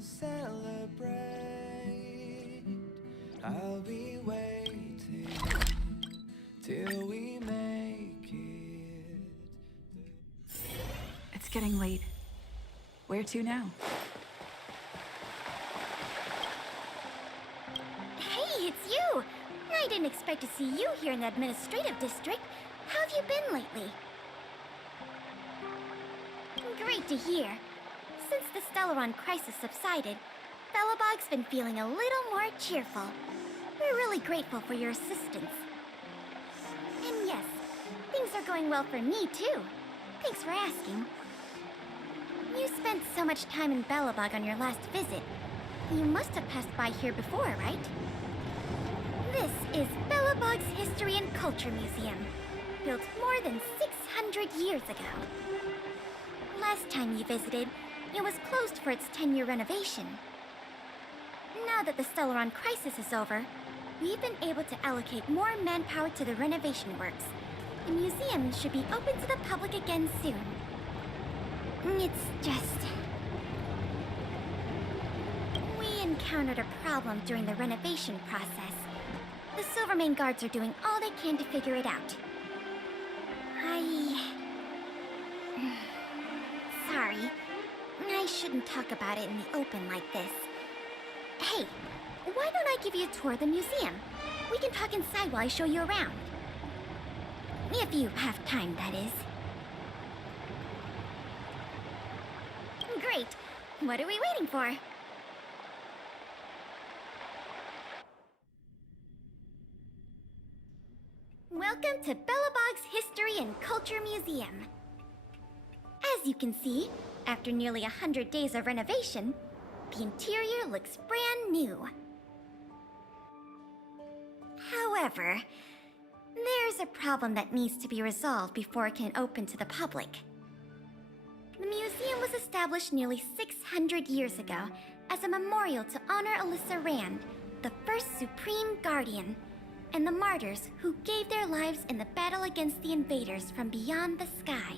celebrate. I'll be waiting till we make it. It's getting late. Where to now? Hey, it's you! I didn't expect to see you here in the administrative district. How have you been lately? Great to hear. Since the Stellaron crisis subsided, Belobog's been feeling a little more cheerful. We're really grateful for your assistance. And yes, things are going well for me too. Thanks for asking. You spent so much time in Belobog on your last visit. You must have passed by here before, right? This is Belobog's History and Culture Museum, built more than 600 years ago. Last time you visited, it was closed for its 10-year renovation. Now that the Stellaron crisis is over, we've been able to allocate more manpower to the renovation works. The museum should be open to the public again soon. It's just... we encountered a problem during the renovation process. The Silvermane guards are doing all they can to figure it out. Sorry. I shouldn't talk about it in the open like this. Hey, why don't I give you a tour of the museum? We can talk inside while I show you around. If you have time, that is. Great. What are we waiting for? Welcome to Belobog's History and Culture Museum. As you can see, after nearly 100 days of renovation, the interior looks brand new. However, there's a problem that needs to be resolved before it can open to the public. The museum was established nearly 600 years ago as a memorial to honor Alyssa Rand, the first Supreme Guardian, and the martyrs who gave their lives in the battle against the invaders from beyond the sky.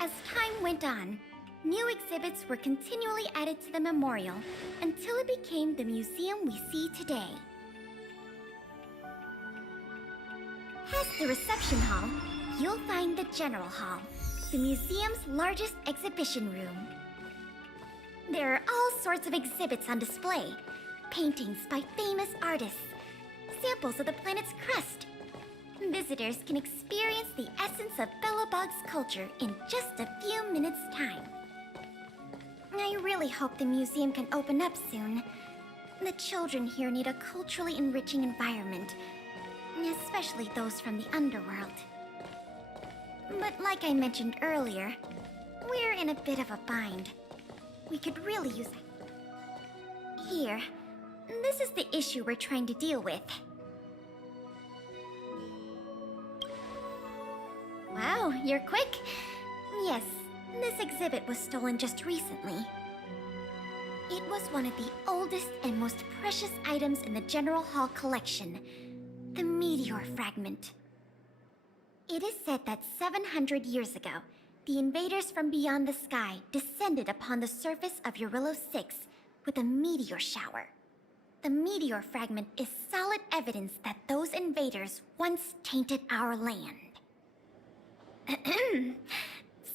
As time went on, new exhibits were continually added to the memorial until it became the museum we see today. Past the reception hall, you'll find the General Hall, the museum's largest exhibition room. There are all sorts of exhibits on display, paintings by famous artists, samples of the planet's crust. Visitors can experience the essence of Belobog's culture in just a few minutes' time. I really hope the museum can open up soon. The children here need a culturally enriching environment, especially those from the underworld. But like I mentioned earlier, we're in a bit of a bind. We could really use... Here, this is the issue we're trying to deal with. Wow, you're quick. Yes, this exhibit was stolen just recently. It was one of the oldest and most precious items in the General Hall collection, the meteor fragment. It is said that 700 years ago, the invaders from beyond the sky descended upon the surface of Eurillo 6 with a meteor shower. The meteor fragment is solid evidence that those invaders once tainted our land.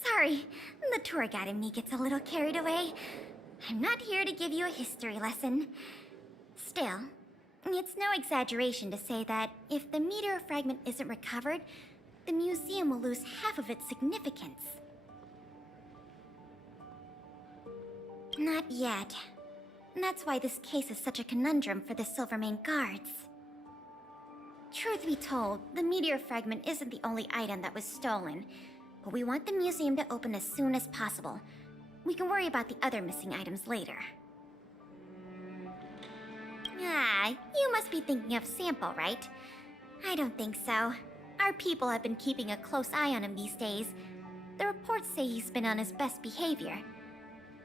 Sorry, the tour guide in me gets a little carried away. I'm not here to give you a history lesson. Still, it's no exaggeration to say that if the meteor fragment isn't recovered, the museum will lose half of its significance. Not yet. That's why this case is such a conundrum for the Silvermane guards. Truth be told, the meteor fragment isn't the only item that was stolen, but we want the museum to open as soon as possible. We can worry about the other missing items later. Ah, you must be thinking of Sample, right? I don't think so. Our people have been keeping a close eye on him these days. The reports say he's been on his best behavior.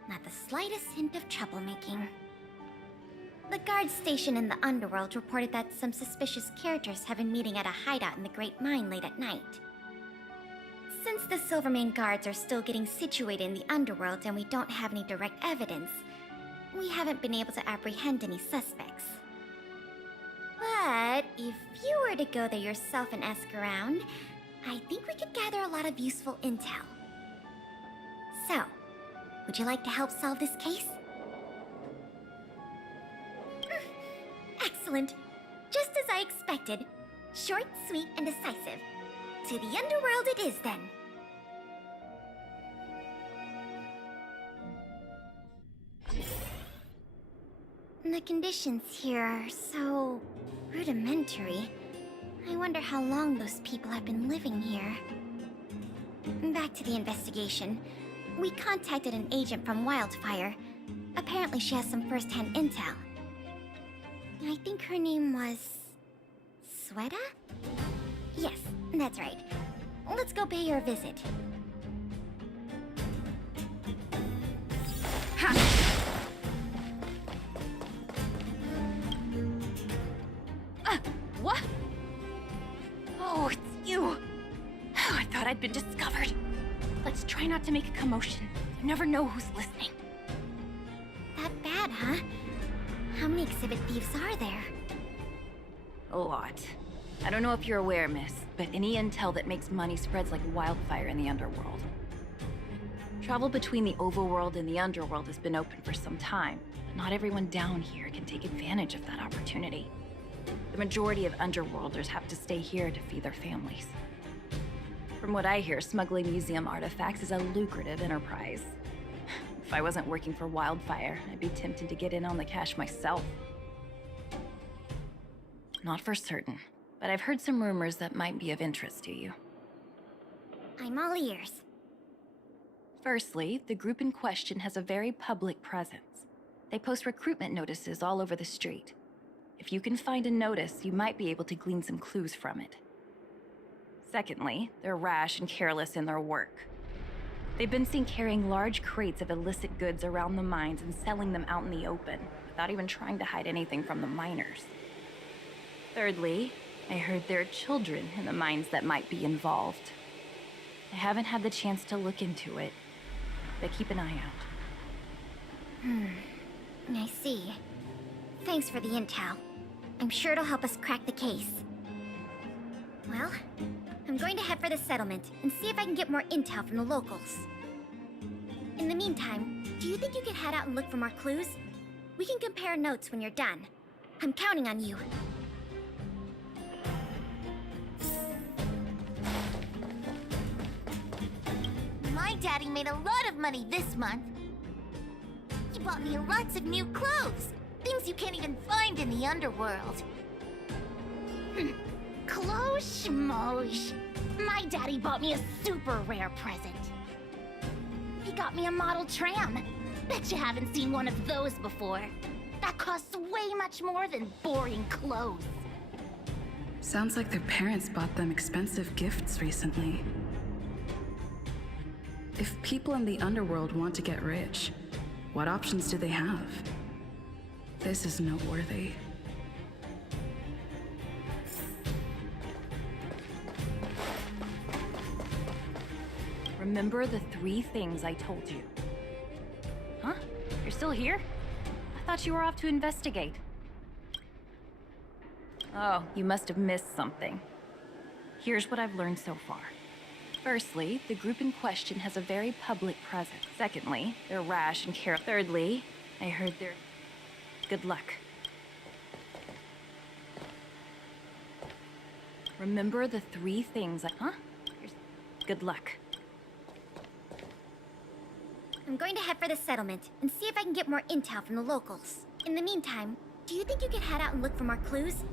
Not the slightest hint of troublemaking. The guard station in the underworld reported that some suspicious characters have been meeting at a hideout in the Great Mine late at night. Since the Silvermane guards are still getting situated in the underworld and we don't have any direct evidence, we haven't been able to apprehend any suspects. But if you were to go there yourself and ask around, I think we could gather a lot of useful intel. So, would you like to help solve this case? Excellent. Just as I expected. Short, sweet, and decisive. To the underworld it is, then. The conditions here are so rudimentary. I wonder how long those people have been living here. Back to the investigation. We contacted an agent from Wildfire. Apparently she has some first-hand intel. I think her name was... Sweta? Yes, that's right. Let's go pay her a visit. What? Oh, it's you. I thought I'd been discovered. Let's try not to make a commotion. You never know who's listening. That bad, huh? How many exhibit thieves are there? A lot. I don't know if you're aware, miss, but any intel that makes money spreads like wildfire in the underworld. Travel between the overworld and the underworld has been open for some time, but not everyone down here can take advantage of that opportunity. The majority of underworlders have to stay here to feed their families. From what I hear, smuggling museum artifacts is a lucrative enterprise. If I wasn't working for Wildfire, I'd be tempted to get in on the cash myself. Not for certain, but I've heard some rumors that might be of interest to you. I'm all ears. Firstly, the group in question has a very public presence. They post recruitment notices all over the street. If you can find a notice, you might be able to glean some clues from it. Secondly, they're rash and careless in their work. They've been seen carrying large crates of illicit goods around the mines and selling them out in the open, without even trying to hide anything from the miners. Thirdly, I heard there are children in the mines that might be involved. I haven't had the chance to look into it, but keep an eye out. I see. Thanks for the intel. I'm sure it'll help us crack the case. Well, I'm going to head for the settlement and see if I can get more intel from the locals. In the meantime, do you think you could head out and look for more clues? We can compare notes when you're done. I'm counting on you. My daddy made a lot of money this month. He bought me lots of new clothes. Things you can't even find in the underworld. Clothes schmoes. My daddy bought me a super rare present. He got me a model tram. Bet you haven't seen one of those before. That costs way much more than boring clothes. Sounds like their parents bought them expensive gifts recently. If people in the underworld want to get rich, what options do they have? This is noteworthy. Remember the 3 things I told you. Huh? You're still here? I thought you were off to investigate. Oh, you must have missed something. Here's what I've learned so far. Firstly, the group in question has a very public presence. Secondly, they're rash and careless. Thirdly, I heard they're... Good luck. Remember the 3 things huh? Good luck. I'm going to head for the settlement and see if I can get more intel from the locals. In the meantime, do you think you could head out and look for more clues?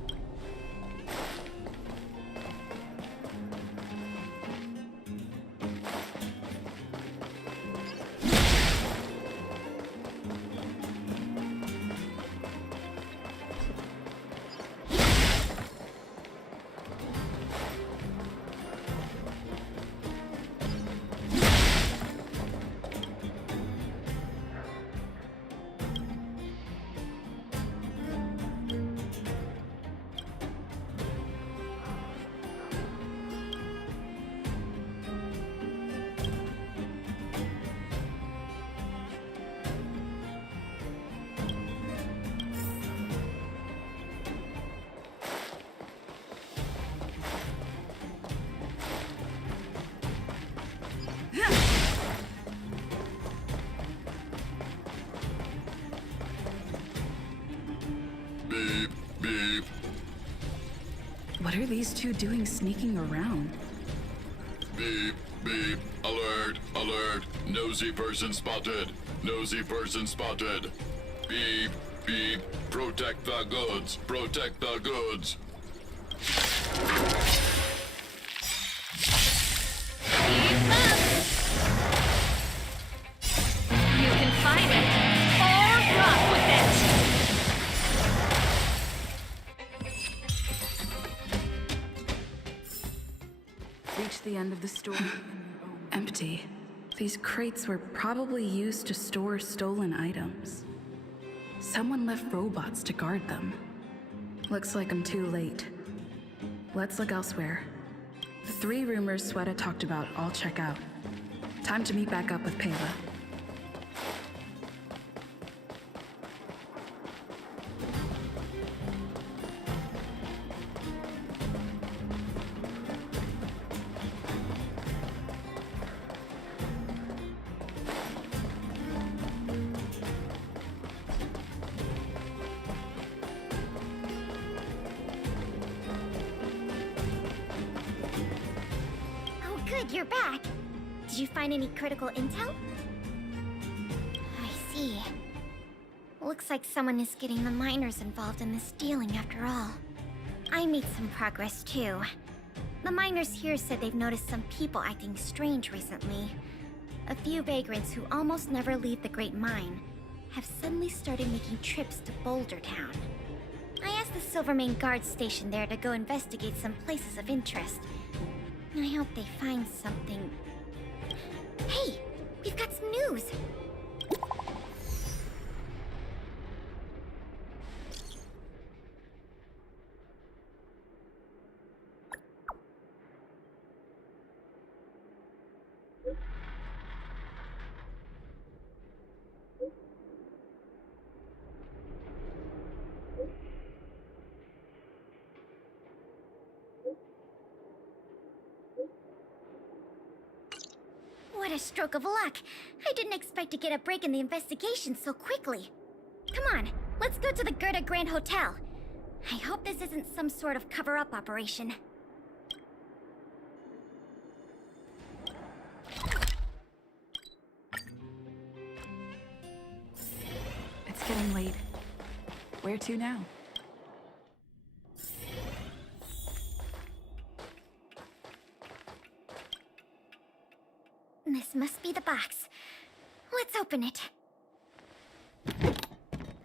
What are these two doing sneaking around? Beep, beep, alert, alert, nosy person spotted, nosy person spotted. Beep, beep, protect the goods, protect the goods. Keep up! You can find it, or rock with it! Reach the end of the store. Empty. These crates were probably used to store stolen items. Someone left robots to guard them. Looks like I'm too late. Let's look elsewhere. The 3 rumors Sweta talked about all check out. Time to meet back up with Pela. Oh, good, you're back. Did you find any critical intel? I see. Looks like someone is getting the miners involved in this stealing after all. I made some progress too. The miners here said they've noticed some people acting strange recently. A few vagrants who almost never leave the Great Mine have suddenly started making trips to Boulder Town. I asked the Silvermane guard station there to go investigate some places of interest. I hope they find something. Hey, we've got some news! What a stroke of luck! I didn't expect to get a break in the investigation so quickly. Come on, let's go to the Gerda Grand Hotel. I hope this isn't some sort of cover-up operation. It's getting late. Where to now? This must be the box. Let's open it.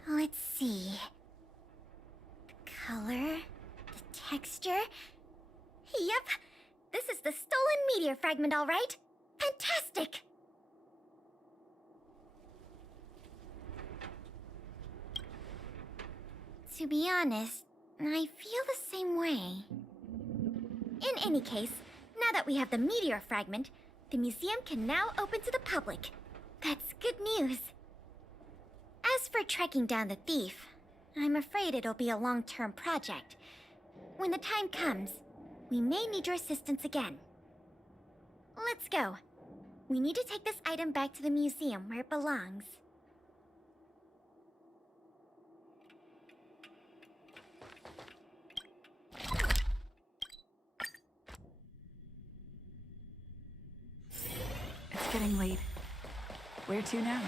Let's see. The color, the texture. Yep, this is the stolen meteor fragment, all right. Fantastic! To be honest, I feel the same way. In any case, now that we have the meteor fragment, the museum can now open to the public. That's good news. As for tracking down the thief, I'm afraid it'll be a long-term project. When the time comes, we may need your assistance again. Let's go. We need to take this item back to the museum where it belongs. It's getting late. Where to now?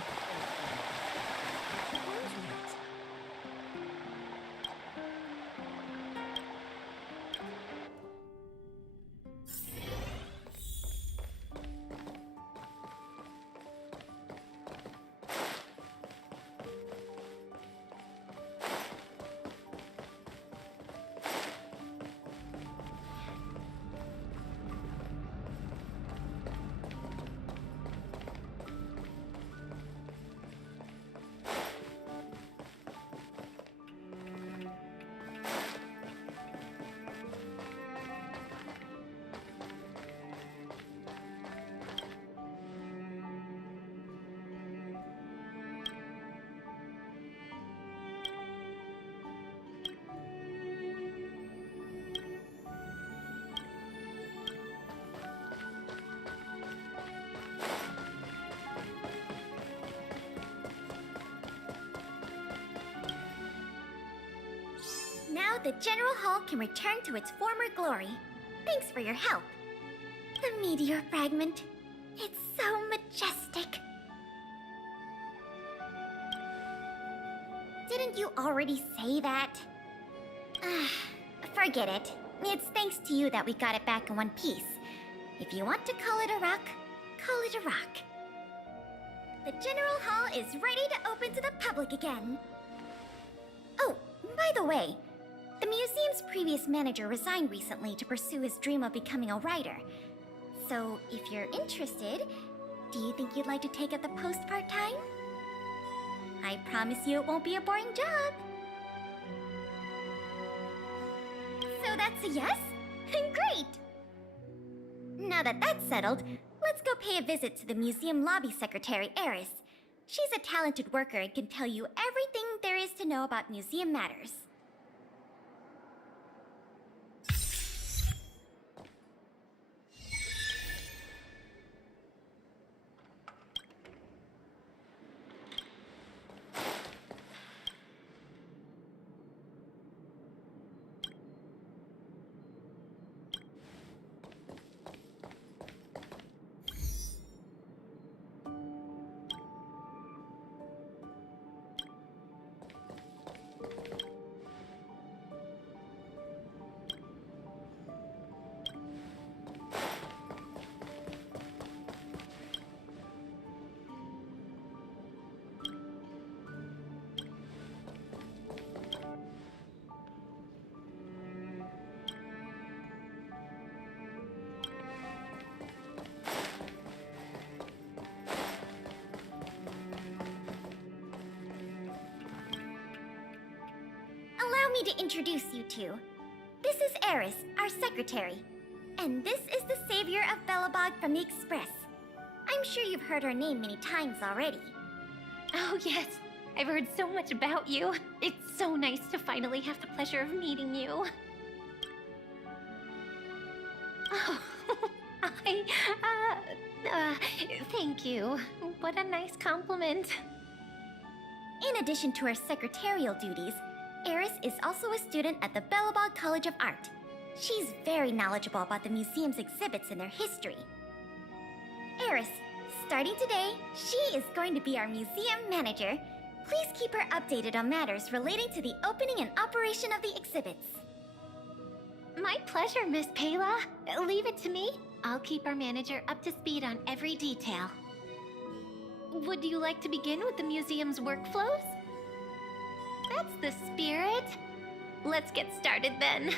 Now the General Hall can return to its former glory. Thanks for your help. The meteor fragment. It's so majestic. Didn't you already say that? Forget it. It's thanks to you that we got it back in one piece. If you want to call it a rock, call it a rock. The General Hall is ready to open to the public again. Oh, by the way, the museum's previous manager resigned recently to pursue his dream of becoming a writer. So, if you're interested, do you think you'd like to take up the post part-time? I promise you it won't be a boring job. So that's a yes? Great! Now that that's settled, let's go pay a visit to the museum lobby secretary, Eris. She's a talented worker and can tell you everything there is to know about museum matters. Allow me to introduce you two. This is Eris, our secretary. And this is the savior of Belobog from the Express. I'm sure you've heard her name many times already. Oh, yes. I've heard so much about you. It's so nice to finally have the pleasure of meeting you. Oh, thank you. What a nice compliment. In addition to her secretarial duties, Eris is also a student at the Belobog College of Art. She's very knowledgeable about the museum's exhibits and their history. Eris, starting today, she is going to be our museum manager. Please keep her updated on matters relating to the opening and operation of the exhibits. My pleasure, Miss Payla. Leave it to me. I'll keep our manager up to speed on every detail. Would you like to begin with the museum's workflows? That's the spirit. Let's get started then.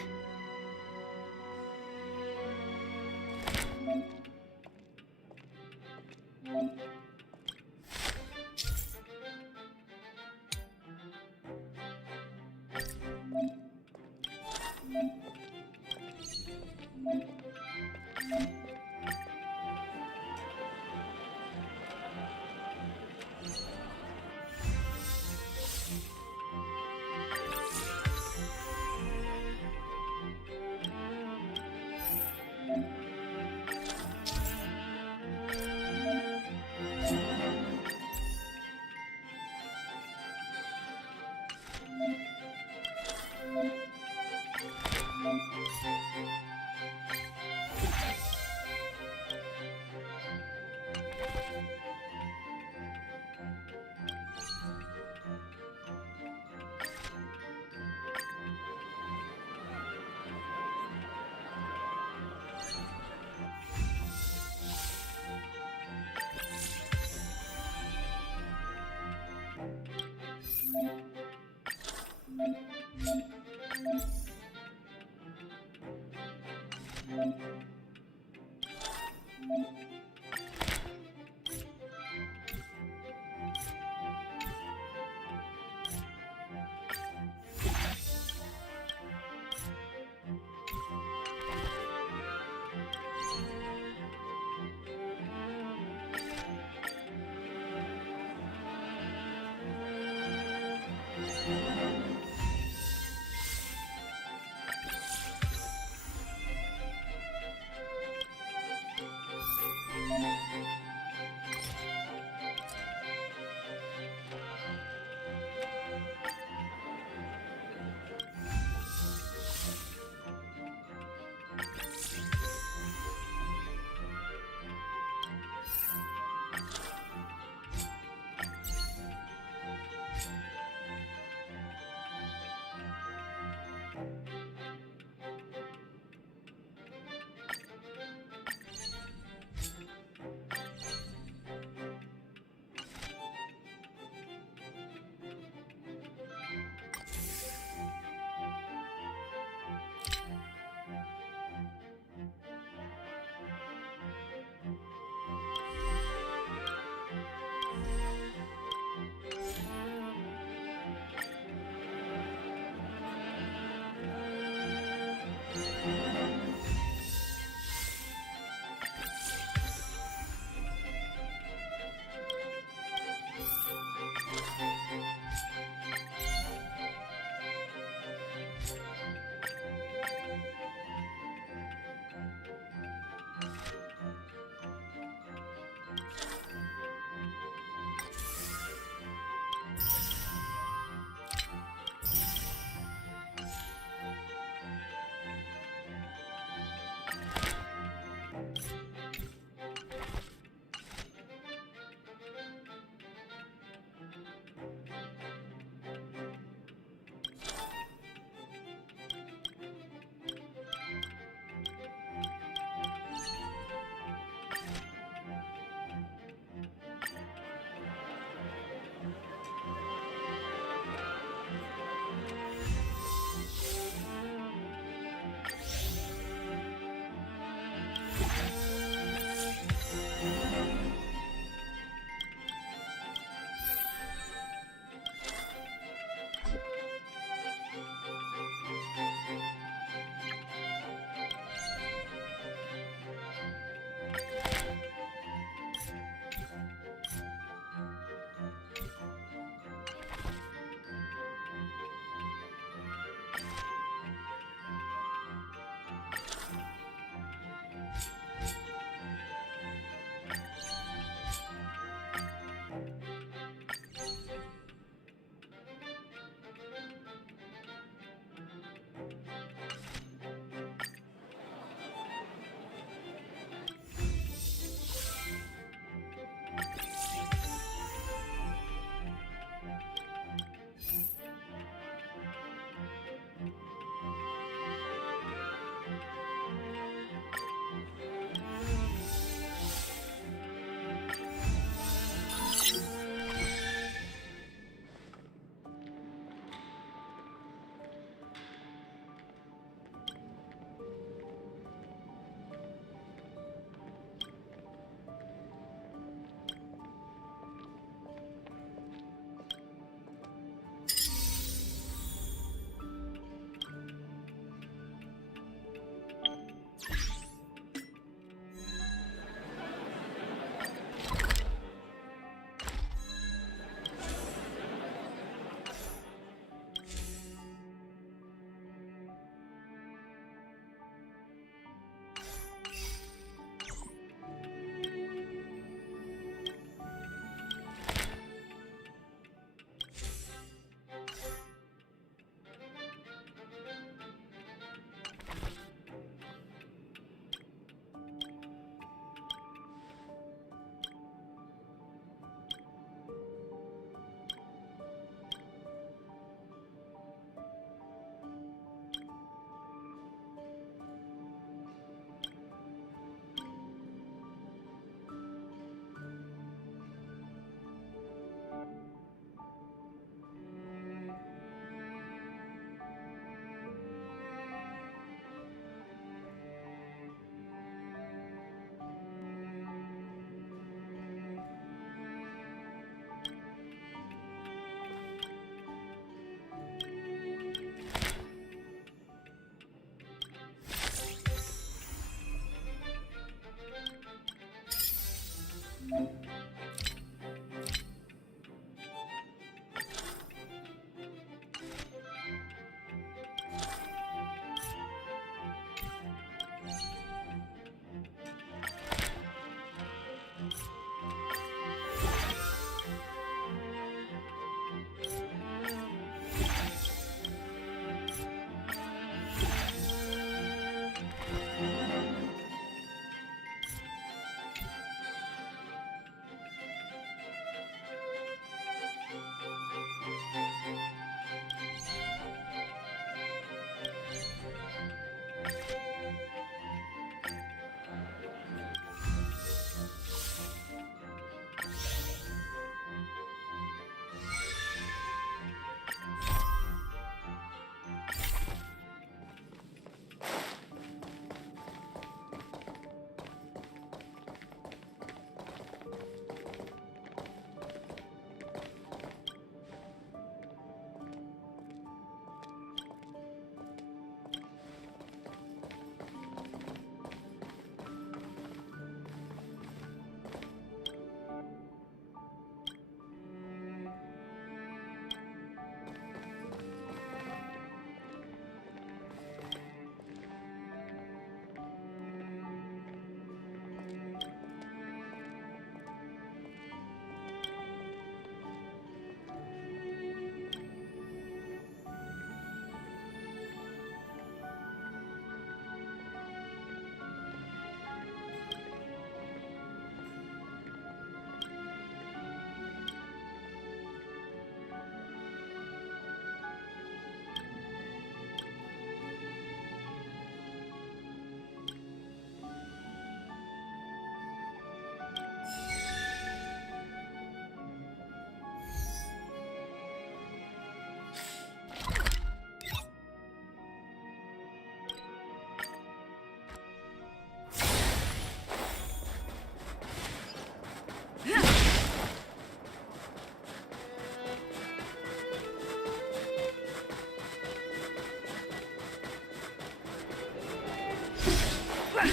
It's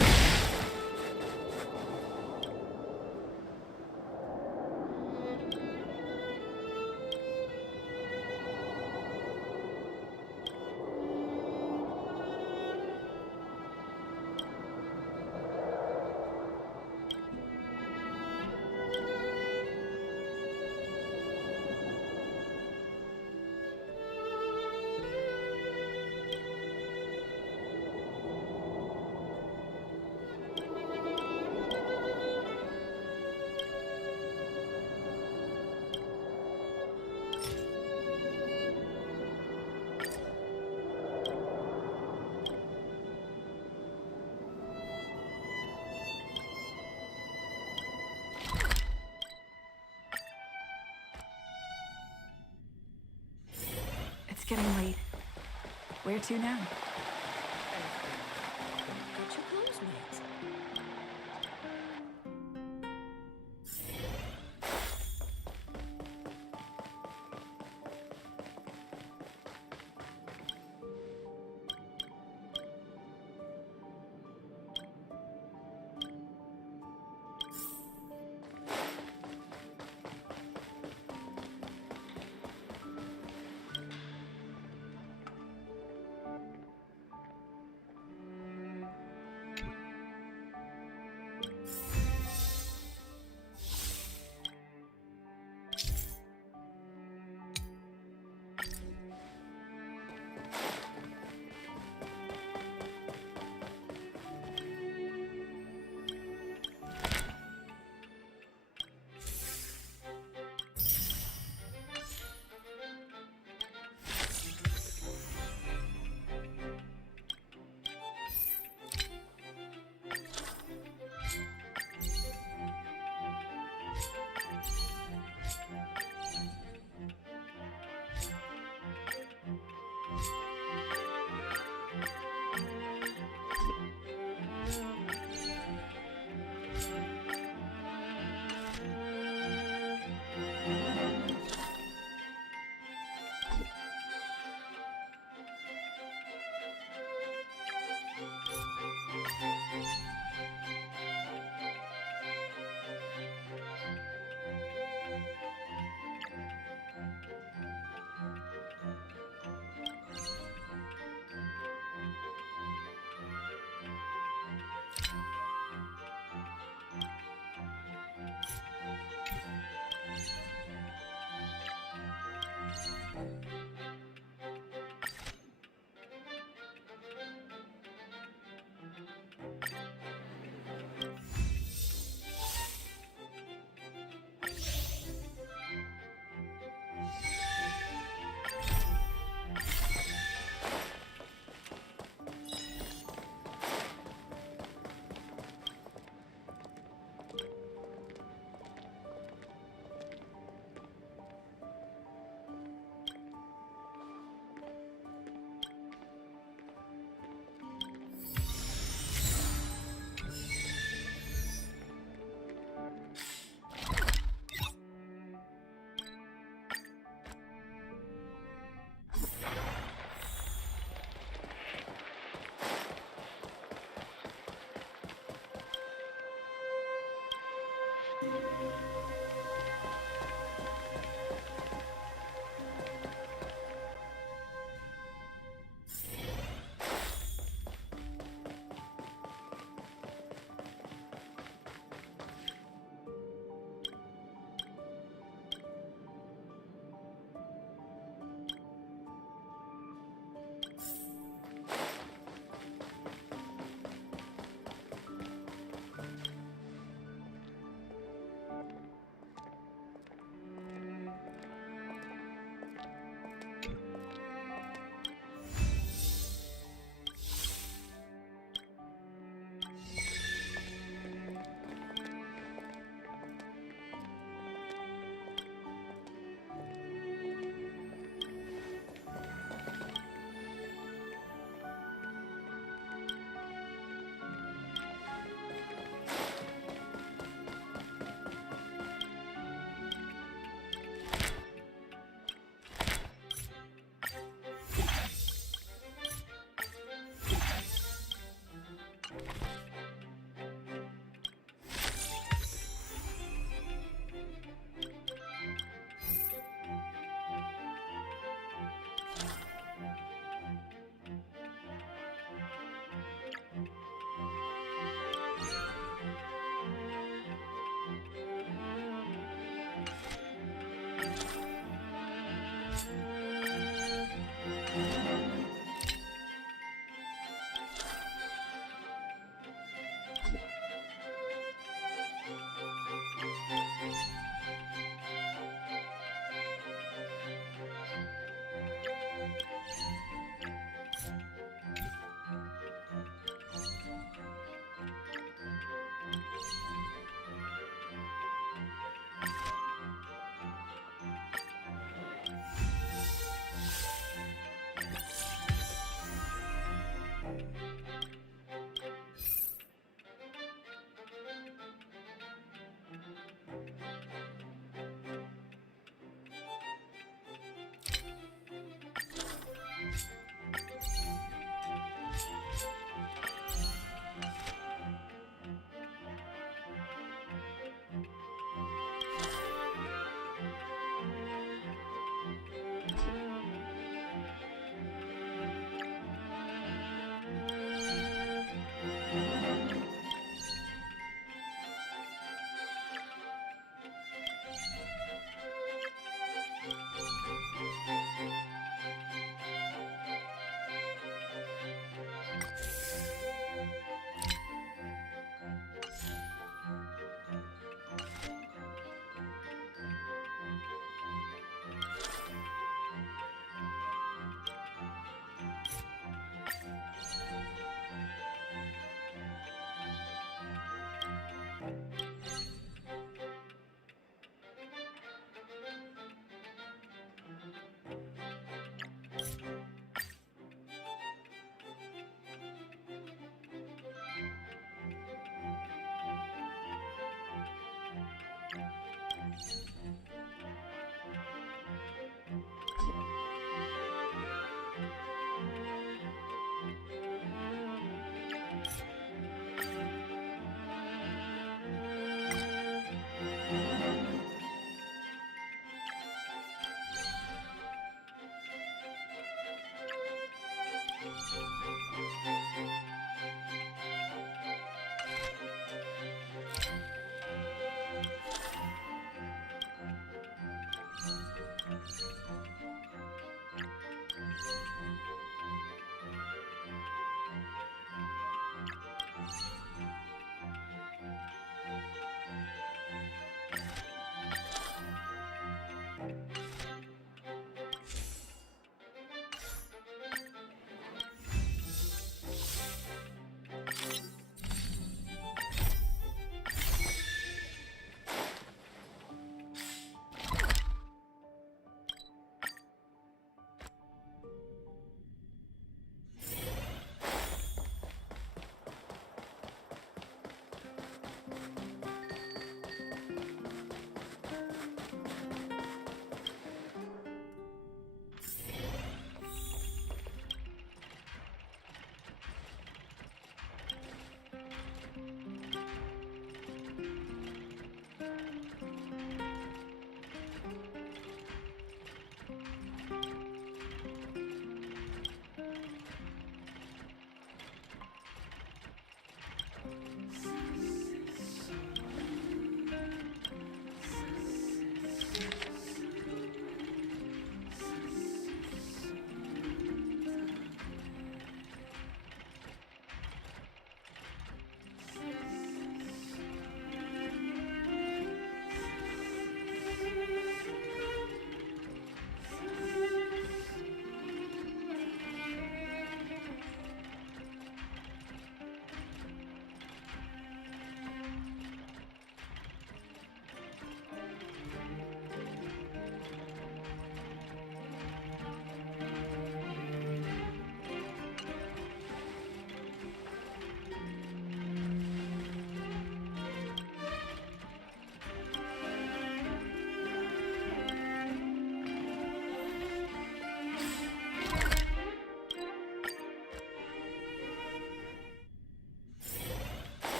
getting late. Where to now? Get your clothes wet.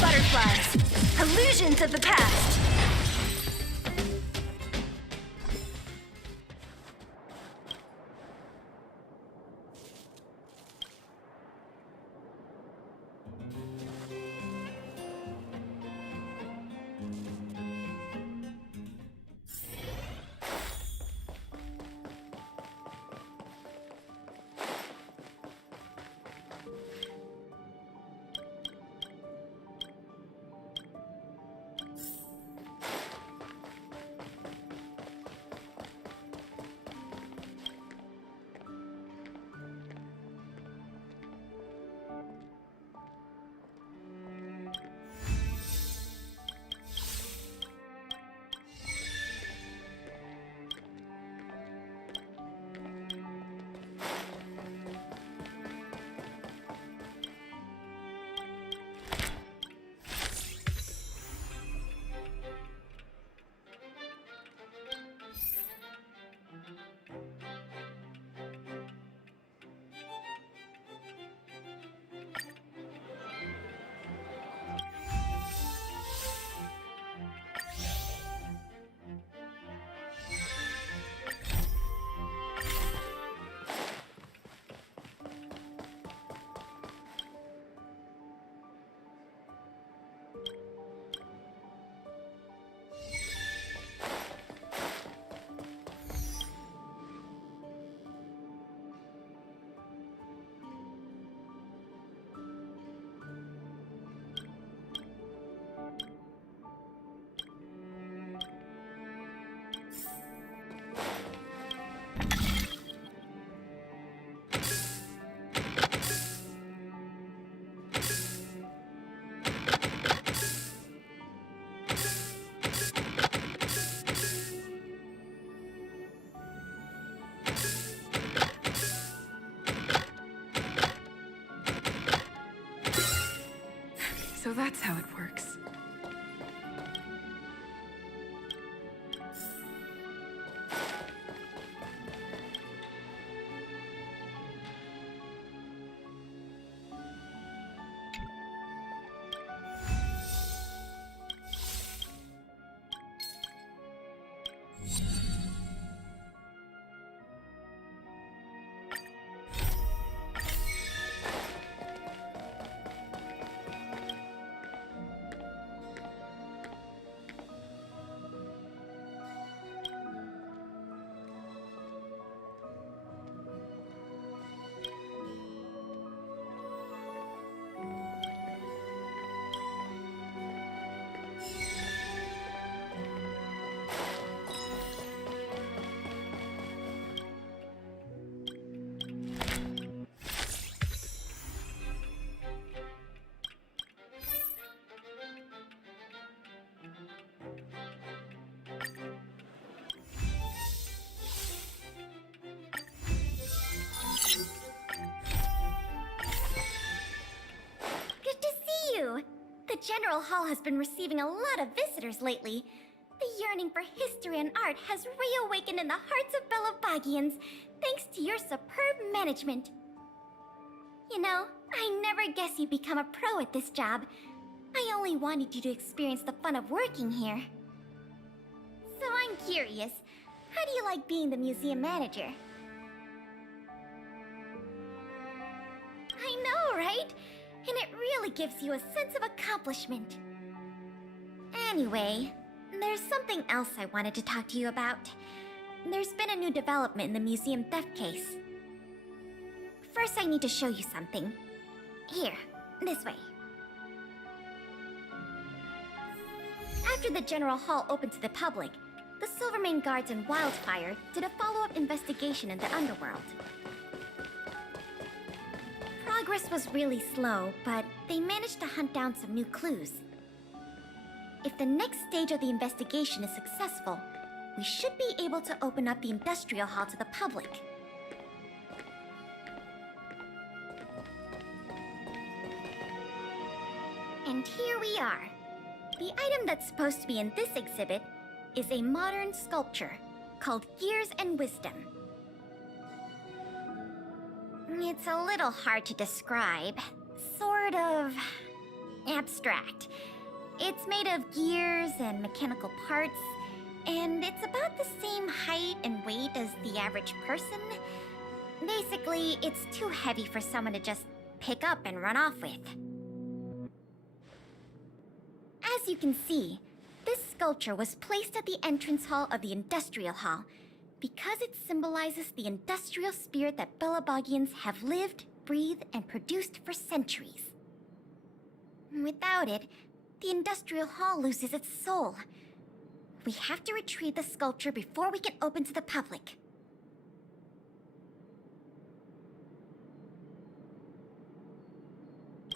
Butterflies, illusions of the past. So that's how it works. Good to see you! The General Hall has been receiving a lot of visitors lately. The yearning for history and art has reawakened in the hearts of Belabagians, thanks to your superb management. You know, I never guessed you'd become a pro at this job. I only wanted you to experience the fun of working here. So I'm curious, how do you like being the museum manager? I know, right? And it really gives you a sense of accomplishment. Anyway, there's something else I wanted to talk to you about. There's been a new development in the museum theft case. First, I need to show you something. Here, this way. After the General Hall opened to the public, the Silvermane Guards and Wildfire did a follow-up investigation in the underworld. Progress was really slow, but they managed to hunt down some new clues. If the next stage of the investigation is successful, we should be able to open up the Industrial Hall to the public. And here we are. The item that's supposed to be in this exhibit is a modern sculpture called Gears and Wisdom. It's a little hard to describe. Sort of abstract. It's made of gears and mechanical parts, and it's about the same height and weight as the average person. Basically, it's too heavy for someone to just pick up and run off with. As you can see, this sculpture was placed at the entrance hall of the Industrial Hall because it symbolizes the industrial spirit that Belabogians have lived, breathed, and produced for centuries. Without it, the Industrial Hall loses its soul. We have to retrieve the sculpture before we can open to the public.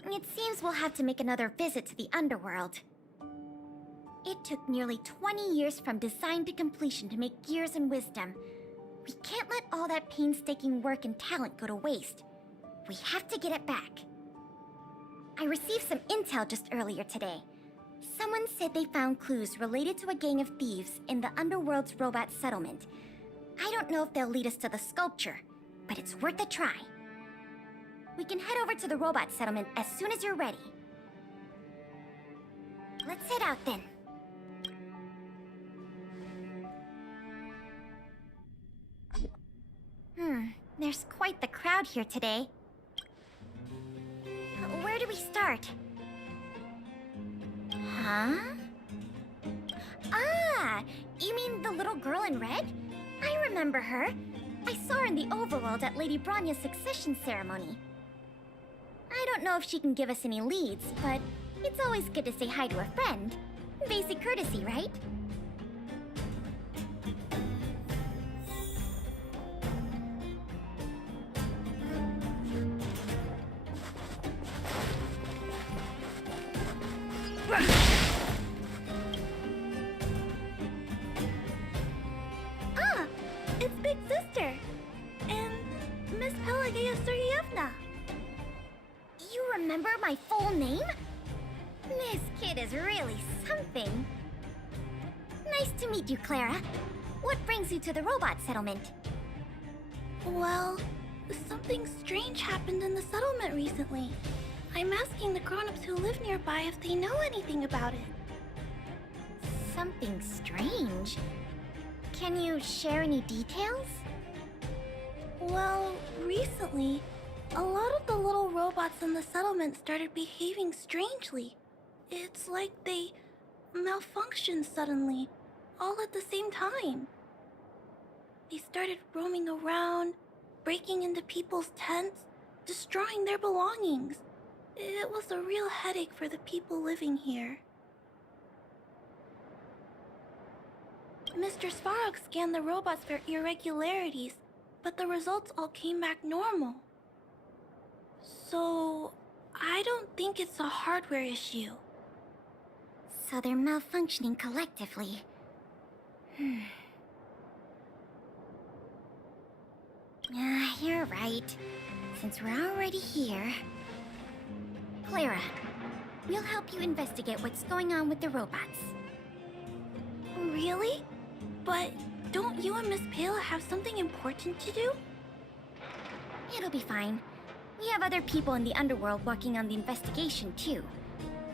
It seems we'll have to make another visit to the underworld. It took nearly 20 years from design to completion to make Gears and Wisdom. We can't let all that painstaking work and talent go to waste. We have to get it back. I received some intel just earlier today. Someone said they found clues related to a gang of thieves in the underworld's robot settlement. I don't know if they'll lead us to the sculpture, but it's worth a try. We can head over to the robot settlement as soon as you're ready. Let's head out then. There's quite the crowd here today. Where do we start? Huh? Ah! You mean the little girl in red? I remember her. I saw her in the overworld at Lady Branya's succession ceremony. I don't know if she can give us any leads, but it's always good to say hi to a friend. Basic courtesy, right? Ah! It's Big Sister! And Miss Pelageya Sergeyevna! You remember my full name? This kid is really something. Nice to meet you, Clara. What brings you to the robot settlement? Well, something strange happened in the settlement recently. I'm asking the grown-ups who live nearby if they know anything about it. Something strange? Can you share any details? Well, recently, a lot of the little robots in the settlement started behaving strangely. It's like they malfunctioned suddenly, all at the same time. They started roaming around, breaking into people's tents, destroying their belongings. It was a real headache for the people living here. Mr. Svarog scanned the robots for irregularities, but the results all came back normal. So, I don't think it's a hardware issue. So they're malfunctioning collectively. You're right. Since we're already here... Clara, we'll help you investigate what's going on with the robots. Really? But don't you and Miss Pela have something important to do? It'll be fine. We have other people in the underworld working on the investigation, too.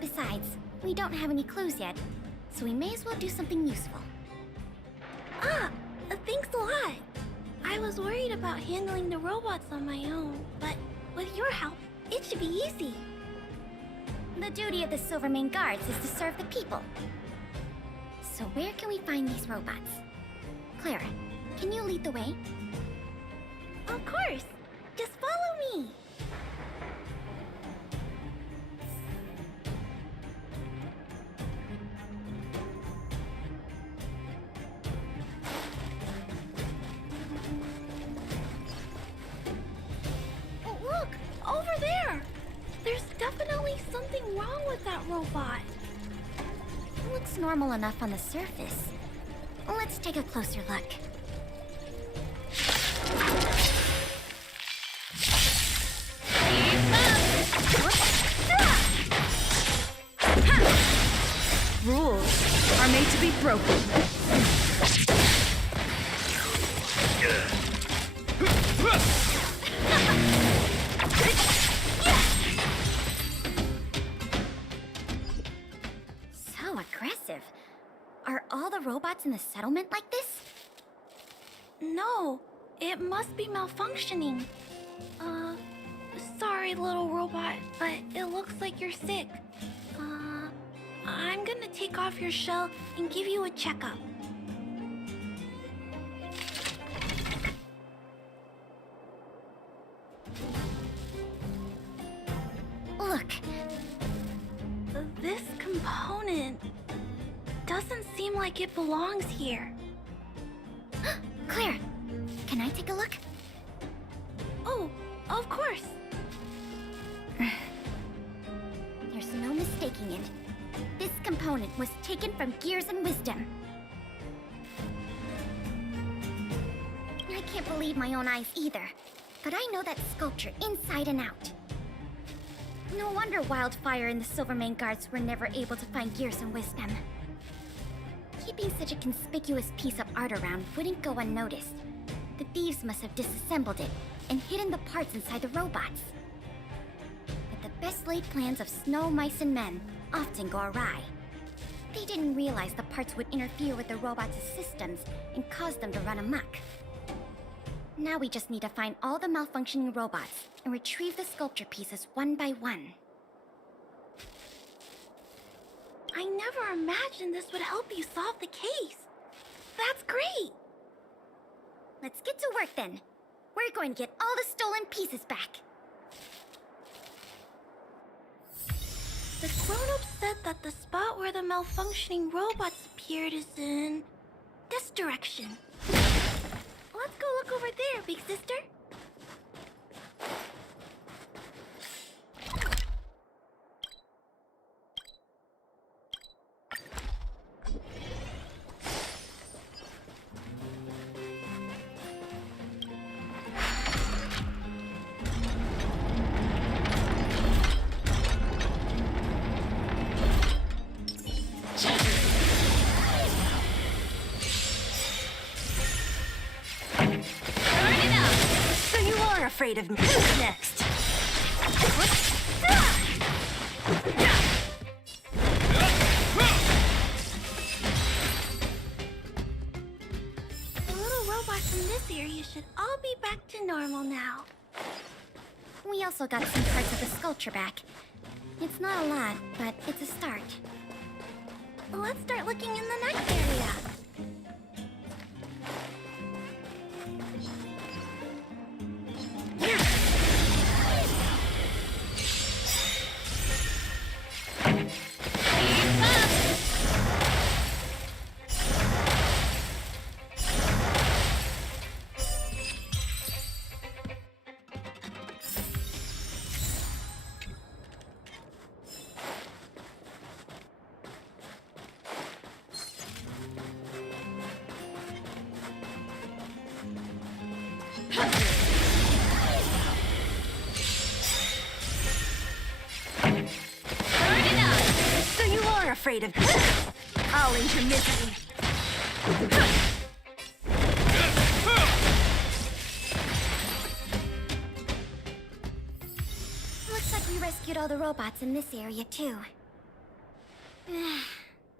Besides, we don't have any clues yet, so we may as well do something useful. Thanks a lot. I was worried about handling the robots on my own, but with your help, it should be easy. The duty of the Silvermane Guards is to serve the people. So where can we find these robots? Clara, can you lead the way? Of course. Just follow me. Oh, look! Over there! There's definitely something wrong with that robot. Looks normal enough on the surface. Let's take a closer look. Rules are made to be broken. impressive. Are all the robots in the settlement like this? No, it must be malfunctioning. Sorry, little robot, but it looks like you're sick. I'm gonna take off your shell and give you a checkup. Look, This component doesn't seem like it belongs here. Claire, can I take a look? Oh, of course. There's no mistaking it. This component was taken from Gears and Wisdom. I can't believe my own eyes either, but I know that sculpture inside and out. No wonder Wildfire and the Silvermane guards were never able to find Gears and Wisdom. Keeping such a conspicuous piece of art around wouldn't go unnoticed. The thieves must have disassembled it and hidden the parts inside the robots. But the best laid plans of snow, mice, and men often go awry. They didn't realize the parts would interfere with the robots' systems and cause them to run amok. Now we just need to find all the malfunctioning robots and retrieve the sculpture pieces one by one. I never imagined this would help you solve the case. That's great. Let's get to work then. We're going to get all the stolen pieces back. The grown-up said that the spot where the malfunctioning robots appeared is in this direction. Let's go look over there, big sister. Afraid of me. Who's next? The little robots in this area should all be back to normal now. We also got some parts of the sculpture back. It's not a lot, but it's a start. Let's start looking in the next area. So you are afraid of me. I'll end your misery. Looks like we rescued all the robots in this area too.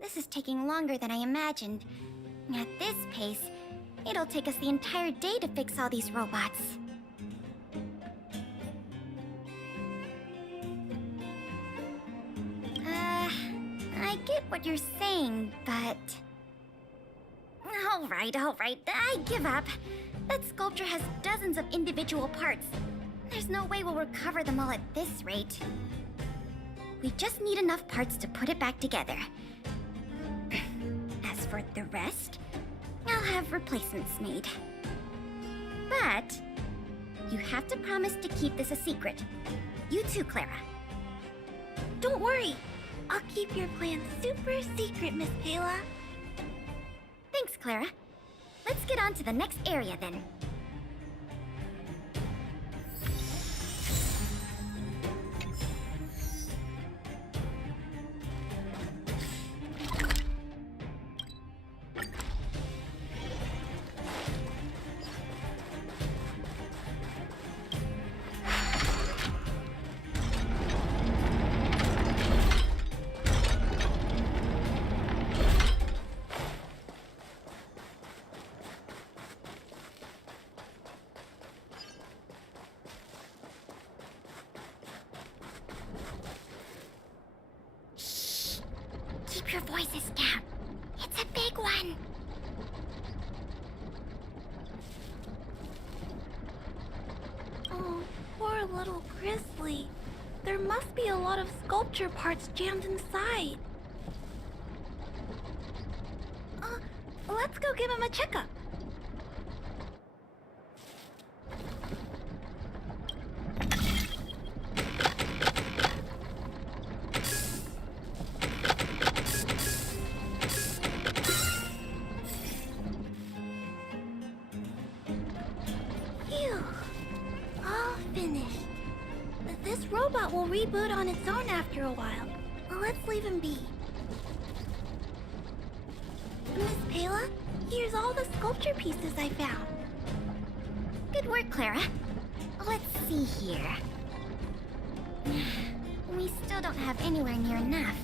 This is taking longer than I imagined. At this pace, it'll take us the entire day to fix all these robots. I get what you're saying, but... All right, I give up. That sculpture has dozens of individual parts. There's no way we'll recover them all at this rate. We just need enough parts to put it back together. As for the rest, I'll have replacements made. But you have to promise to keep this a secret. You too, Clara. Don't worry. I'll keep your plan super secret, Miss Payla. Thanks, Clara. Let's get on to the next area then. Keep your voices down. It's a big one. Oh, poor little Grizzly. There must be a lot of sculpture parts jammed inside. Let's go give him a checkup. Phew. All finished. This robot will reboot on its own after a while. Let's leave him be. Miss Pela, here's all the sculpture pieces I found. Good work, Clara. Let's see here. We still don't have anywhere near enough.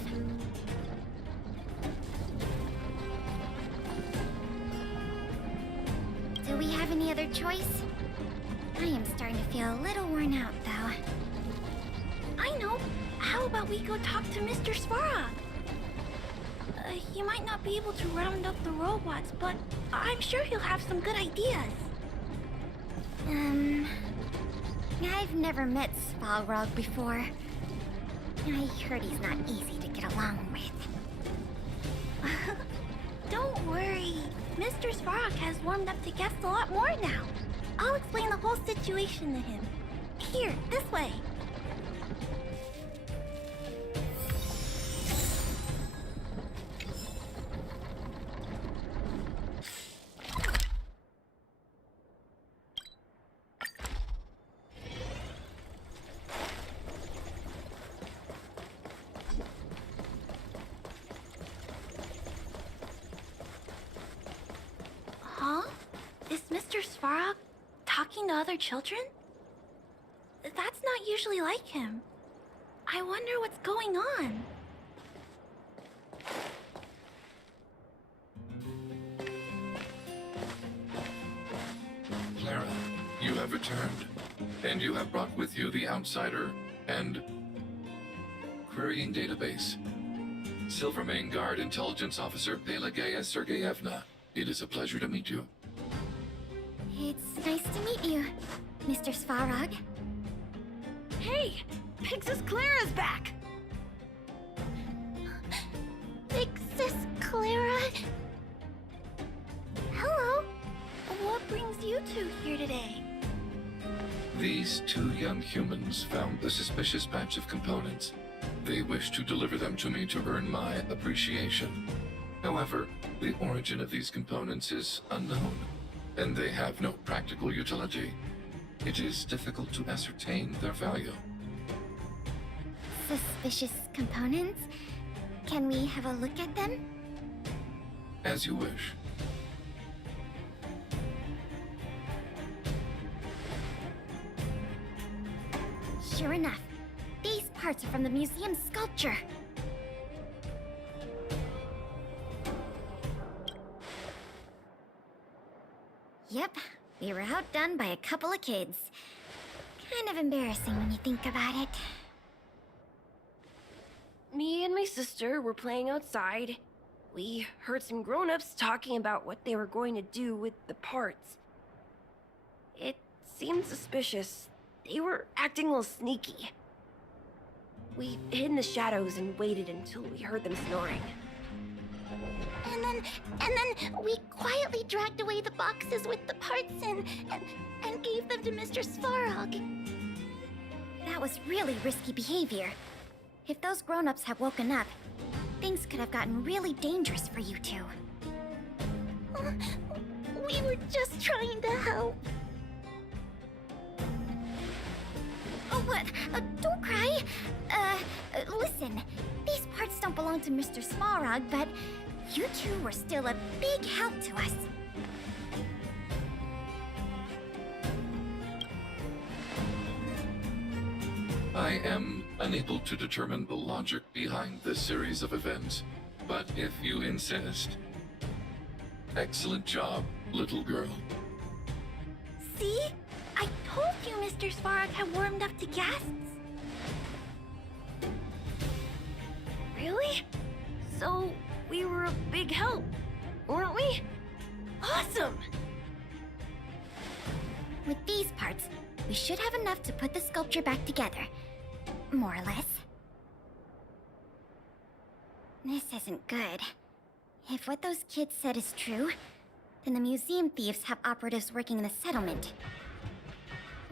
Do we have any other choice? I am starting to feel a little worn out, though. I know. How about we go talk to Mr. Svarog? He might not be able to round up the robots, but I'm sure he'll have some good ideas. I've never met Svarog before. I heard he's not easy to get along with. Don't worry. Mr. Svarog has warmed up to guests a lot more now. I'll explain the whole situation to him. Here, this way. Huh? Is Mr. Svarog talking to other children? That's not usually like him. I wonder what's going on. Clara, you have returned, and you have brought with you the Outsider and Querying Database. Silvermane Guard Intelligence Officer Pelageya Sergeyevna. It is a pleasure to meet you. It's nice to meet you, Mr. Svarog. Hey! Pixis Clara's back! Pixis Clara. Hello. What brings you two here today? These two young humans found the suspicious batch of components. They wish to deliver them to me to earn my appreciation. However, the origin of these components is unknown, and they have no practical utility. It is difficult to ascertain their value. Suspicious components? Can we have a look at them? As you wish. Sure enough, these parts are from the museum's sculpture. Yep, we were outdone by a couple of kids. Kind of embarrassing when you think about it. Me and my sister were playing outside. We heard some grown-ups talking about what they were going to do with the parts. It seemed suspicious. They were acting a little sneaky. We hid in the shadows and waited until we heard them snoring. And then we quietly dragged away the boxes with the parts in and gave them to Mr. Svarog. That was really risky behavior. If those grown-ups had woken up, things could have gotten really dangerous for you two. We were just trying to help. Oh, what? Don't cry. Listen, these parts don't belong to Mr. Svarog, but you two were still a big help to us. I am unable to determine the logic behind this series of events, but if you insist. Excellent job, little girl. See? I told you Mr. Svarog had warmed up to guests. Really? So, we were a big help, weren't we? Awesome! With these parts, we should have enough to put the sculpture back together. More or less. This isn't good. If what those kids said is true, then the museum thieves have operatives working in the settlement.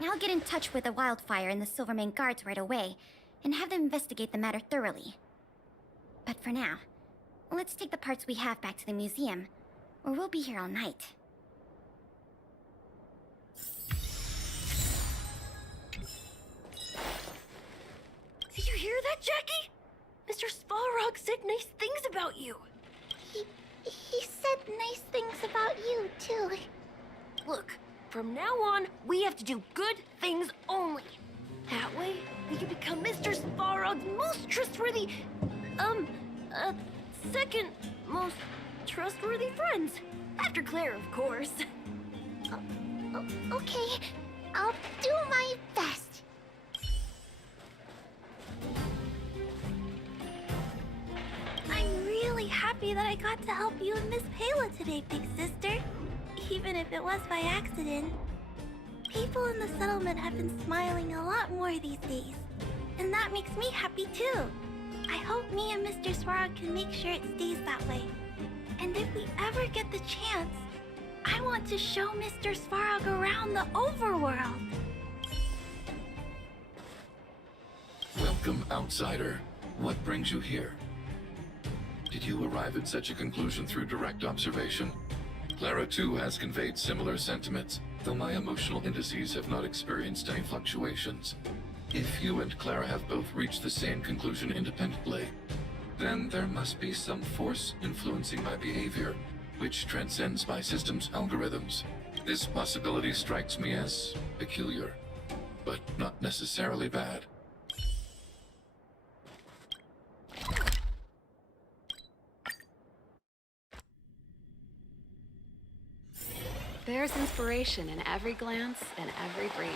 I'll get in touch with the Wildfire and the Silvermane guards right away, and have them investigate the matter thoroughly. But for now, let's take the parts we have back to the museum, or we'll be here all night. Did you hear that, Jackie? Mr. Spalrog said nice things about you. He said nice things about you, too. Look, from now on, we have to do good things only. That way, we can become Mr. Spalrog's most trustworthy, second most trustworthy friends. After Claire, of course. Okay, I'll do my best. I'm really happy that I got to help you and Miss Payla today, Big Sister. Even if it was by accident. People in the settlement have been smiling a lot more these days. And that makes me happy too. I hope me and Mr. Swarog can make sure it stays that way. And if we ever get the chance, I want to show Mr. Swarog around the overworld. Welcome, outsider. What brings you here? Did you arrive at such a conclusion through direct observation? Clara, too, has conveyed similar sentiments, though my emotional indices have not experienced any fluctuations. If you and Clara have both reached the same conclusion independently, then there must be some force influencing my behavior, which transcends my system's algorithms. This possibility strikes me as peculiar, but not necessarily bad. There's inspiration in every glance and every breeze.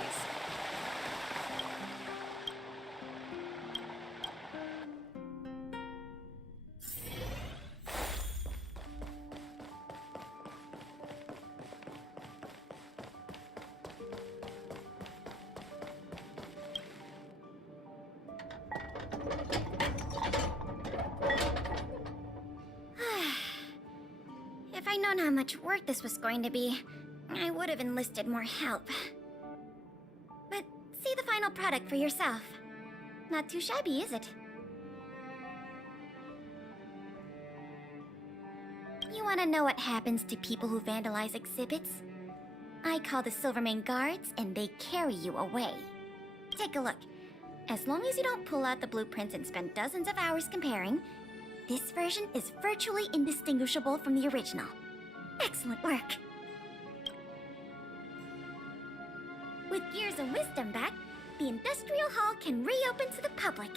If I'd known how much work this was going to be, I would have enlisted more help. But see the final product for yourself. Not too shabby, is it? You want to know what happens to people who vandalize exhibits? I call the Silvermane guards, and they carry you away. Take a look. As long as you don't pull out the blueprints and spend dozens of hours comparing, this version is virtually indistinguishable from the original. Excellent work! With Gears of Wisdom back, the Industrial Hall can reopen to the public.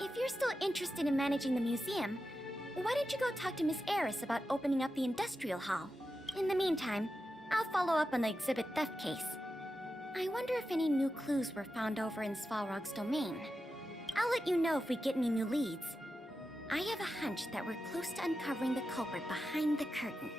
If you're still interested in managing the museum, why don't you go talk to Miss Eris about opening up the Industrial Hall? In the meantime, I'll follow up on the exhibit theft case. I wonder if any new clues were found over in Svalrog's domain. I'll let you know if we get any new leads. I have a hunch that we're close to uncovering the culprit behind the curtain.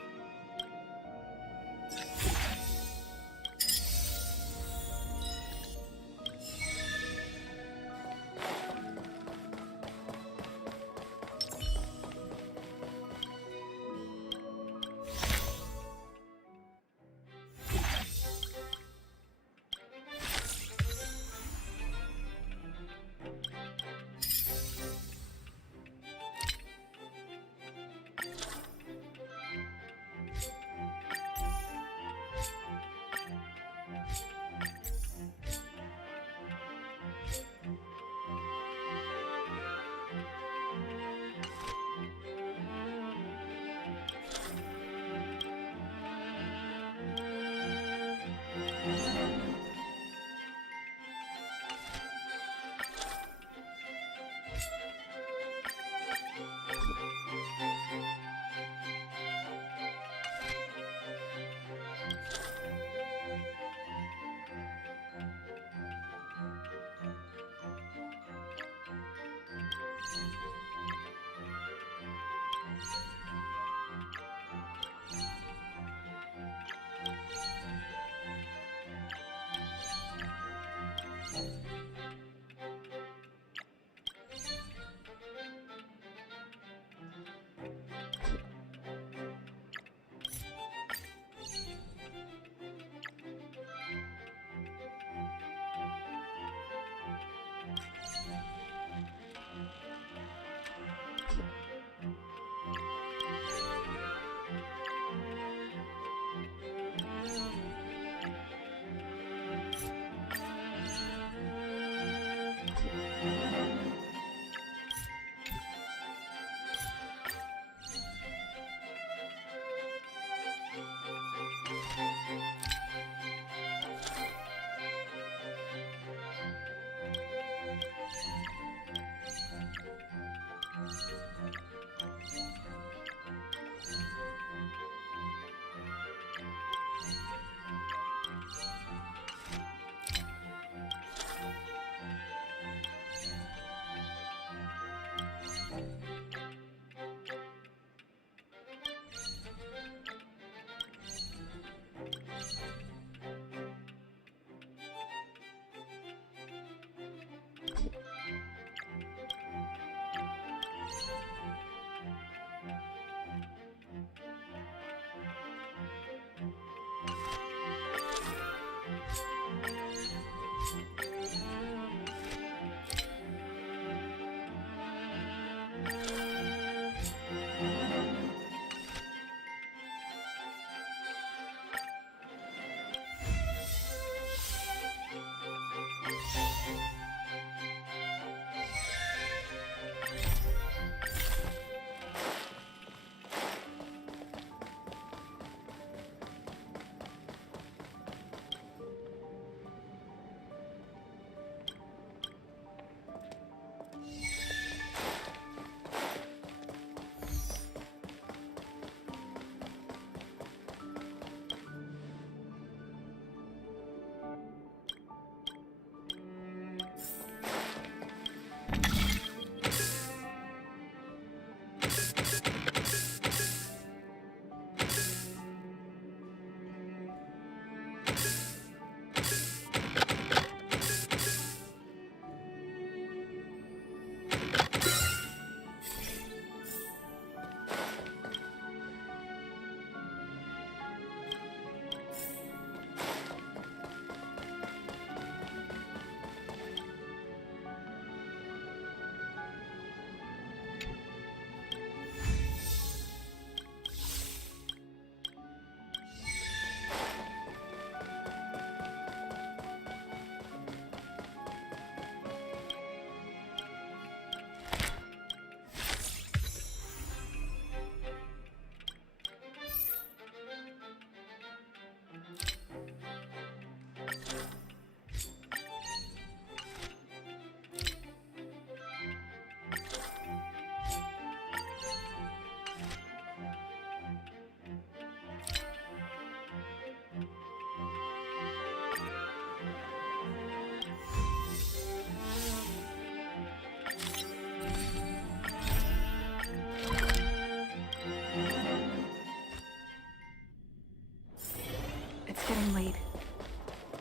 getting late.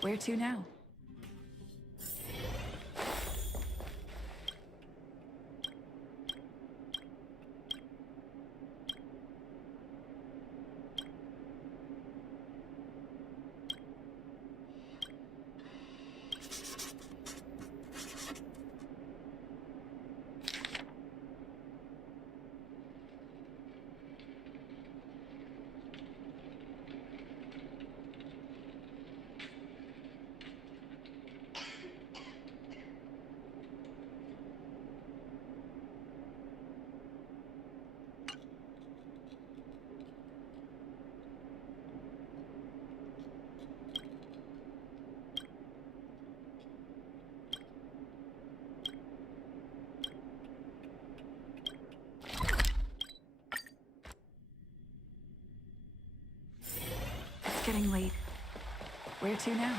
Where to now? It's getting late. Where to now?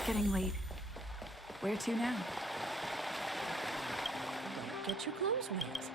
It's getting late. Where to now? Get your clothes wet.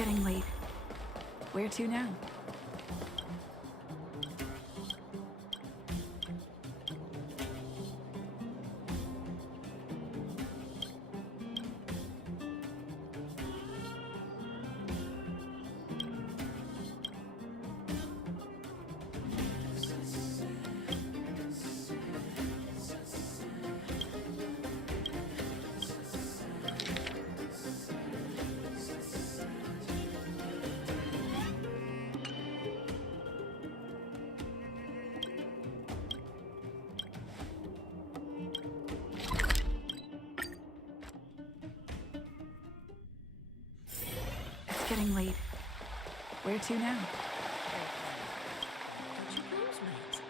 getting late. Where to now? It's getting late. Where to now? Get your clothes wet.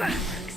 fireworks.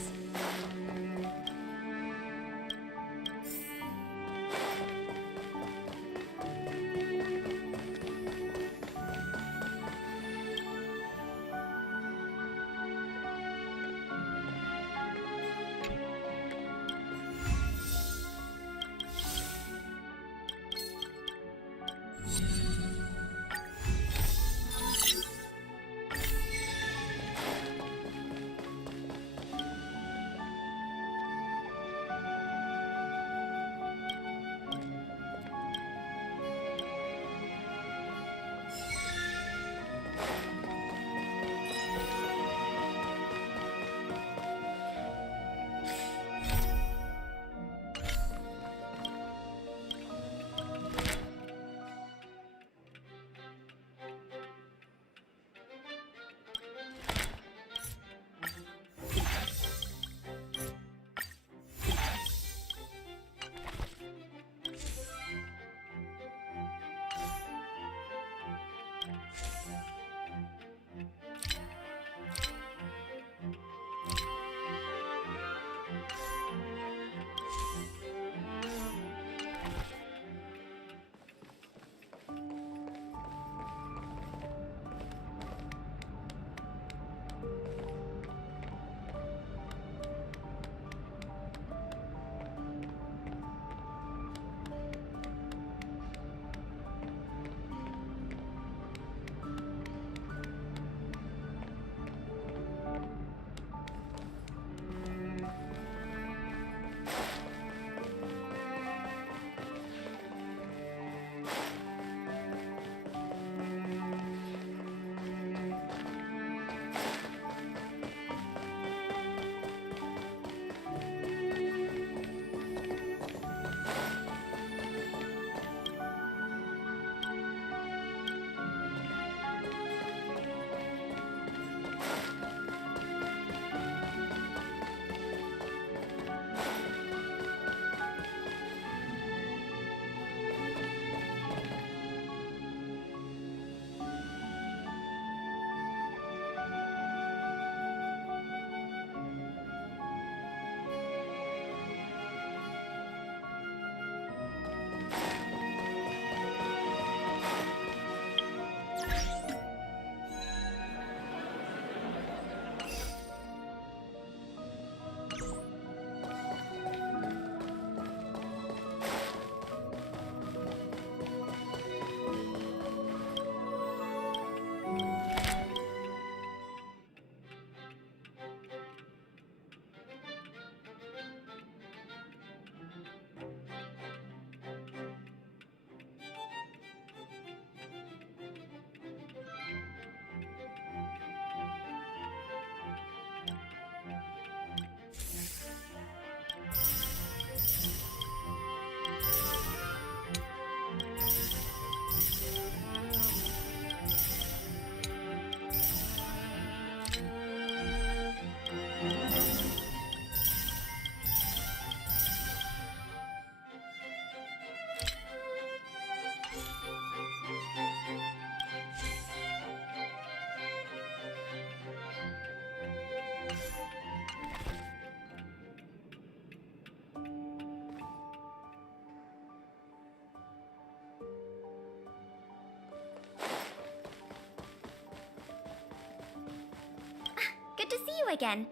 Good to see you again.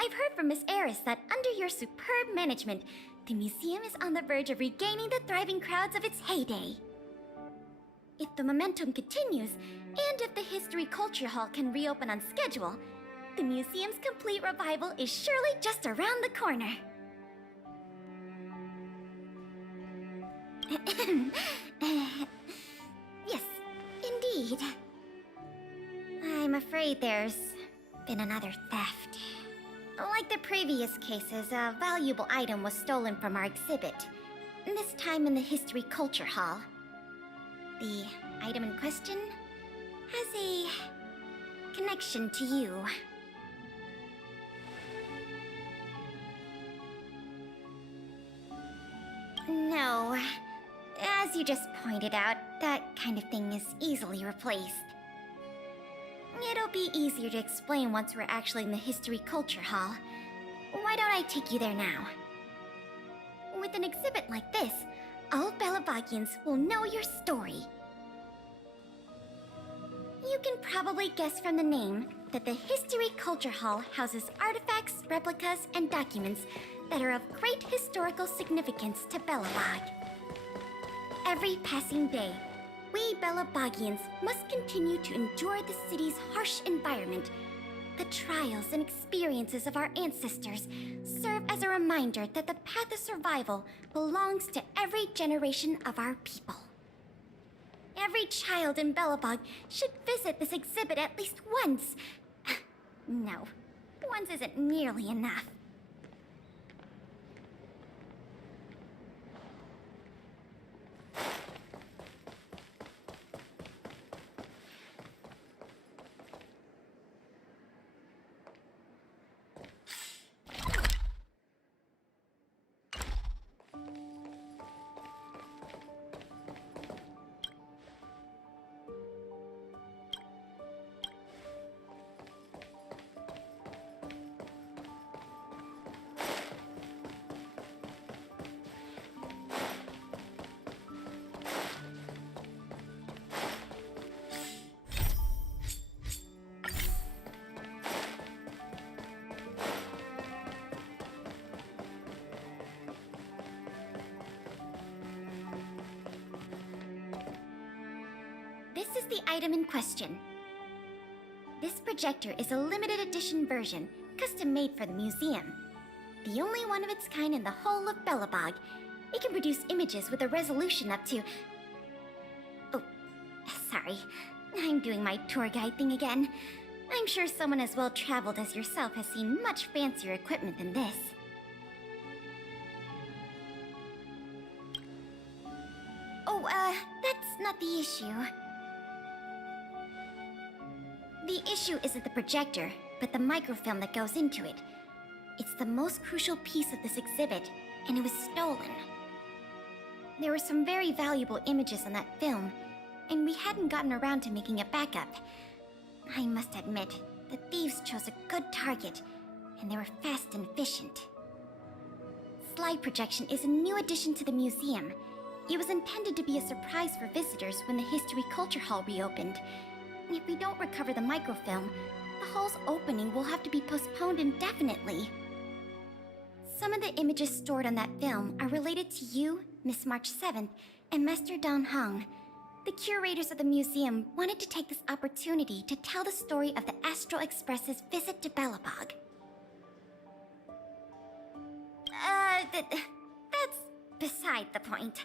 I've heard from Miss Eris that under your superb management, the museum is on the verge of regaining the thriving crowds of its heyday. If the momentum continues, and if the History Culture Hall can reopen on schedule, the museum's complete revival is surely just around the corner. Yes, indeed. I'm afraid there's been another theft. Like the previous cases, a valuable item was stolen from our exhibit. This time in the History Culture Hall. The item in question has a connection to you. No. As you just pointed out, that kind of thing is easily replaced. It'll be easier to explain once we're actually in the History Culture Hall. Why don't I take you there now? With an exhibit like this, all Belabagians will know your story. You can probably guess from the name that the History Culture Hall houses artifacts, replicas, and documents that are of great historical significance to Belobog. Every passing day, we Belabagians must continue to endure the city's harsh environment. The trials and experiences of our ancestors serve as a reminder that the path of survival belongs to every generation of our people. Every child in Belobog should visit this exhibit at least once. No, once isn't nearly enough. This is the item in question. This projector is a limited edition version, custom made for the museum. The only one of its kind in the whole of Belobog. It can produce images with a resolution up to... Oh, sorry. I'm doing my tour guide thing again. I'm sure someone as well-traveled as yourself has seen much fancier equipment than this. Oh, that's not the issue. The issue isn't the projector, but the microfilm that goes into it. It's the most crucial piece of this exhibit, and it was stolen. There were some very valuable images on that film, and we hadn't gotten around to making a backup. I must admit, the thieves chose a good target, and they were fast and efficient. Slide projection is a new addition to the museum. It was intended to be a surprise for visitors when the History Culture Hall reopened. If we don't recover the microfilm, the hall's opening will have to be postponed indefinitely. Some of the images stored on that film are related to you, Miss March 7th, and Master Don Hong. The curators of the museum wanted to take this opportunity to tell the story of the Astral Express's visit to Belobog. That's beside the point.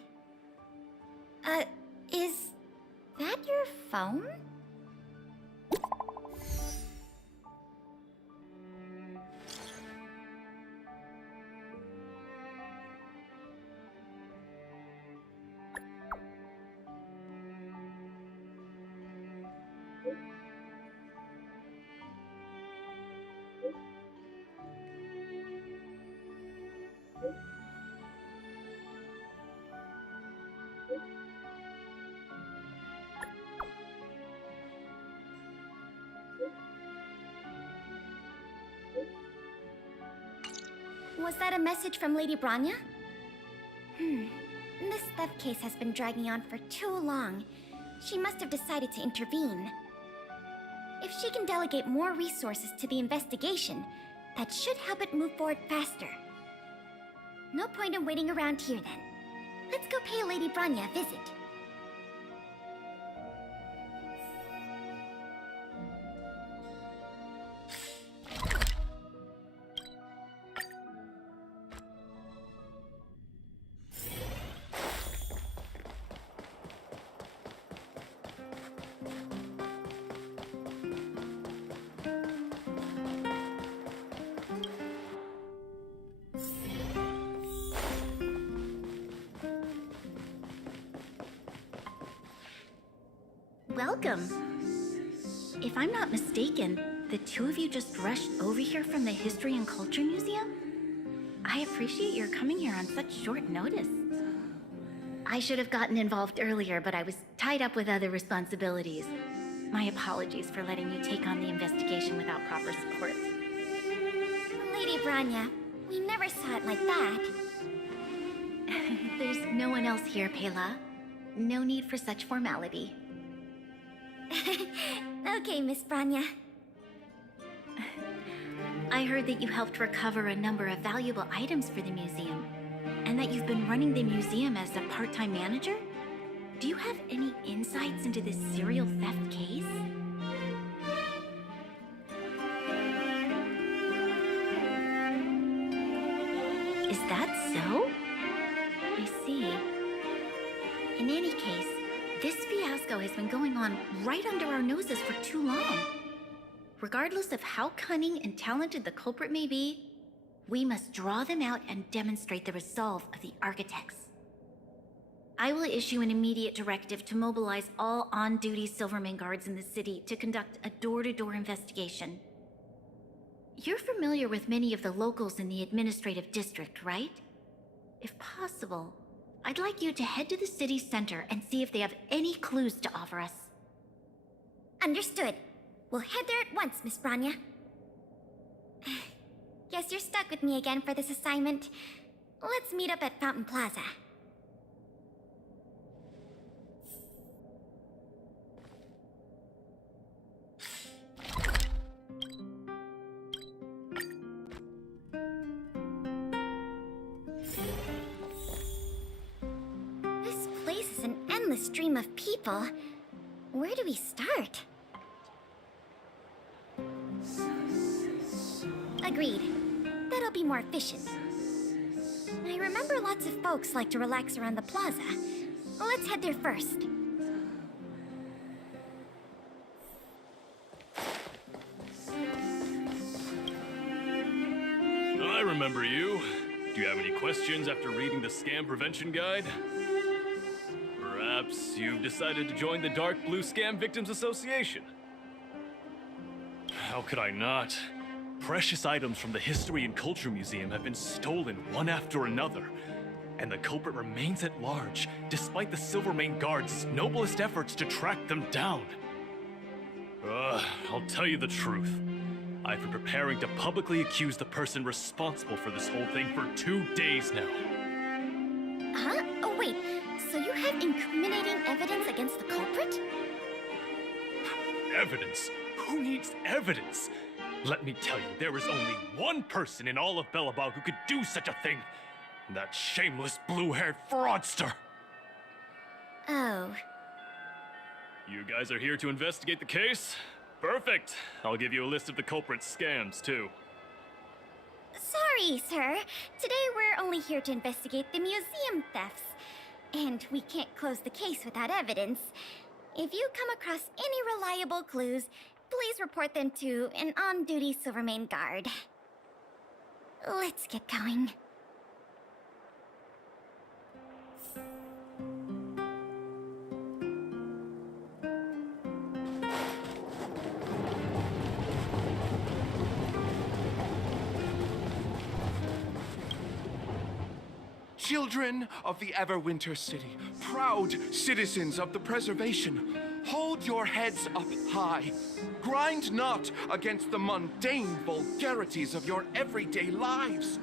Is that your phone? Was that a message from Lady Branya? This theft case has been dragging on for too long. She must have decided to intervene. If she can delegate more resources to the investigation, that should help it move forward faster. No point in waiting around here then. Let's go pay Lady Branya a visit. Welcome. If I'm not mistaken, the two of you just rushed over here from the History and Culture Museum? I appreciate your coming here on such short notice. I should have gotten involved earlier, but I was tied up with other responsibilities. My apologies for letting you take on the investigation without proper support. Lady Branya, we never saw it like that. There's no one else here, Pela. No need for such formality. Okay, Miss Branya. I heard that you helped recover a number of valuable items for the museum, and that you've been running the museum as a part-time manager? Do you have any insights into this serial theft case? Is that so? I see. In any case, this fiasco has been going on right under our noses for too long. Regardless of how cunning and talented the culprit may be, we must draw them out and demonstrate the resolve of the architects. I will issue an immediate directive to mobilize all on-duty Silverman guards in the city to conduct a door-to-door investigation. You're familiar with many of the locals in the administrative district, right? If possible, I'd like you to head to the city center and see if they have any clues to offer us. Understood. We'll head there at once, Miss Branya. Guess you're stuck with me again for this assignment. Let's meet up at Fountain Plaza. This place is an endless stream of people. Where do we start? Agreed. That'll be more efficient. I remember lots of folks like to relax around the plaza. Let's head there first. I remember you. Do you have any questions after reading the Scam Prevention Guide? Perhaps you've decided to join the Dark Blue Scam Victims Association. How could I not? Precious items from the History and Culture Museum have been stolen one after another, and the culprit remains at large, despite the Silvermane Guard's noblest efforts to track them down. I'll tell you the truth. I've been preparing to publicly accuse the person responsible for this whole thing for 2 days now. Huh? Oh, wait. So you have incriminating evidence against the culprit? Evidence? Who needs evidence? Let me tell you, there is only one person in all of Belobog who could do such a thing. That shameless blue-haired fraudster. Oh. You guys are here to investigate the case? Perfect. I'll give you a list of the culprit's scams, too. Sorry, sir. Today we're only here to investigate the museum thefts. And we can't close the case without evidence. If you come across any reliable clues, please report them to an on-duty Silvermane guard. Let's get going. Children of the Everwinter City, proud citizens of the preservation, hold your heads up high. Grind not against the mundane vulgarities of your everyday lives.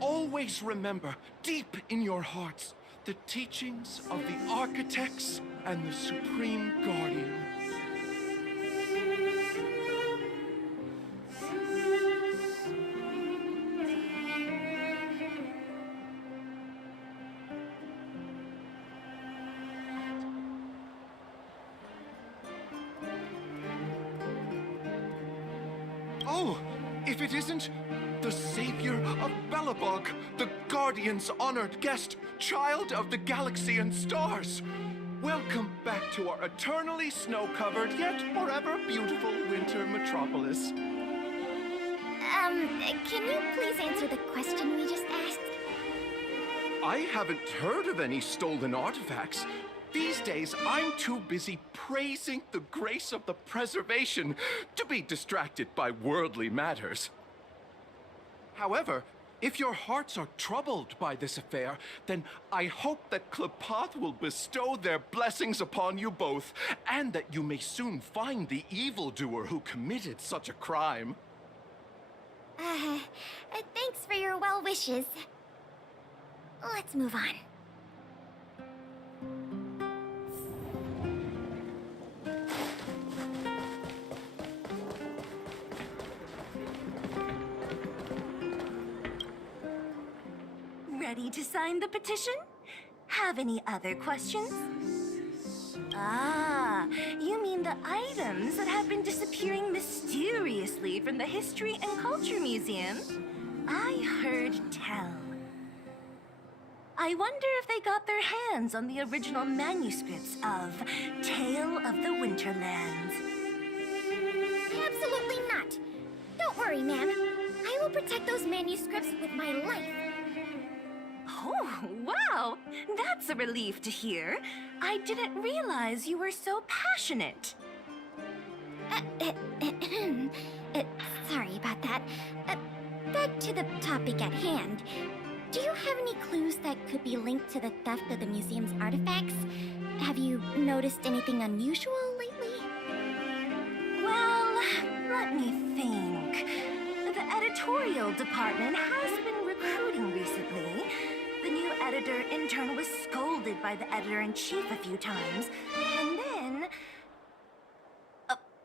Always remember, deep in your hearts, the teachings of the architects and the Supreme Guardian. Oh, if it isn't the savior of Belobog, the Guardian's honored guest, child of the galaxy and stars. Welcome back to our eternally snow-covered yet forever beautiful winter metropolis. Can you please answer the question we just asked? I haven't heard of any stolen artifacts. These days, I'm too busy praising the grace of the preservation to be distracted by worldly matters. However, If your hearts are troubled by this affair, then I hope that Klepoth will bestow their blessings upon you both, and that you may soon find the evildoer who committed such a crime. Thanks for your well wishes. Let's move on. Ready to sign the petition? Have any other questions? Ah, you mean the items that have been disappearing mysteriously from the History and Culture Museum? I heard tell. I wonder if they got their hands on the original manuscripts of Tale of the Winterlands. Absolutely not. Don't worry, ma'am. I will protect those manuscripts with my life. Oh, wow! That's a relief to hear. I didn't realize you were so passionate. Sorry about that. Back to the topic at hand. Do you have any clues that could be linked to the theft of the museum's artifacts? Have you noticed anything unusual lately? Well, let me think. The editorial department has been recruiting recently. The new editor-intern was scolded by the editor-in-chief a few times, and then...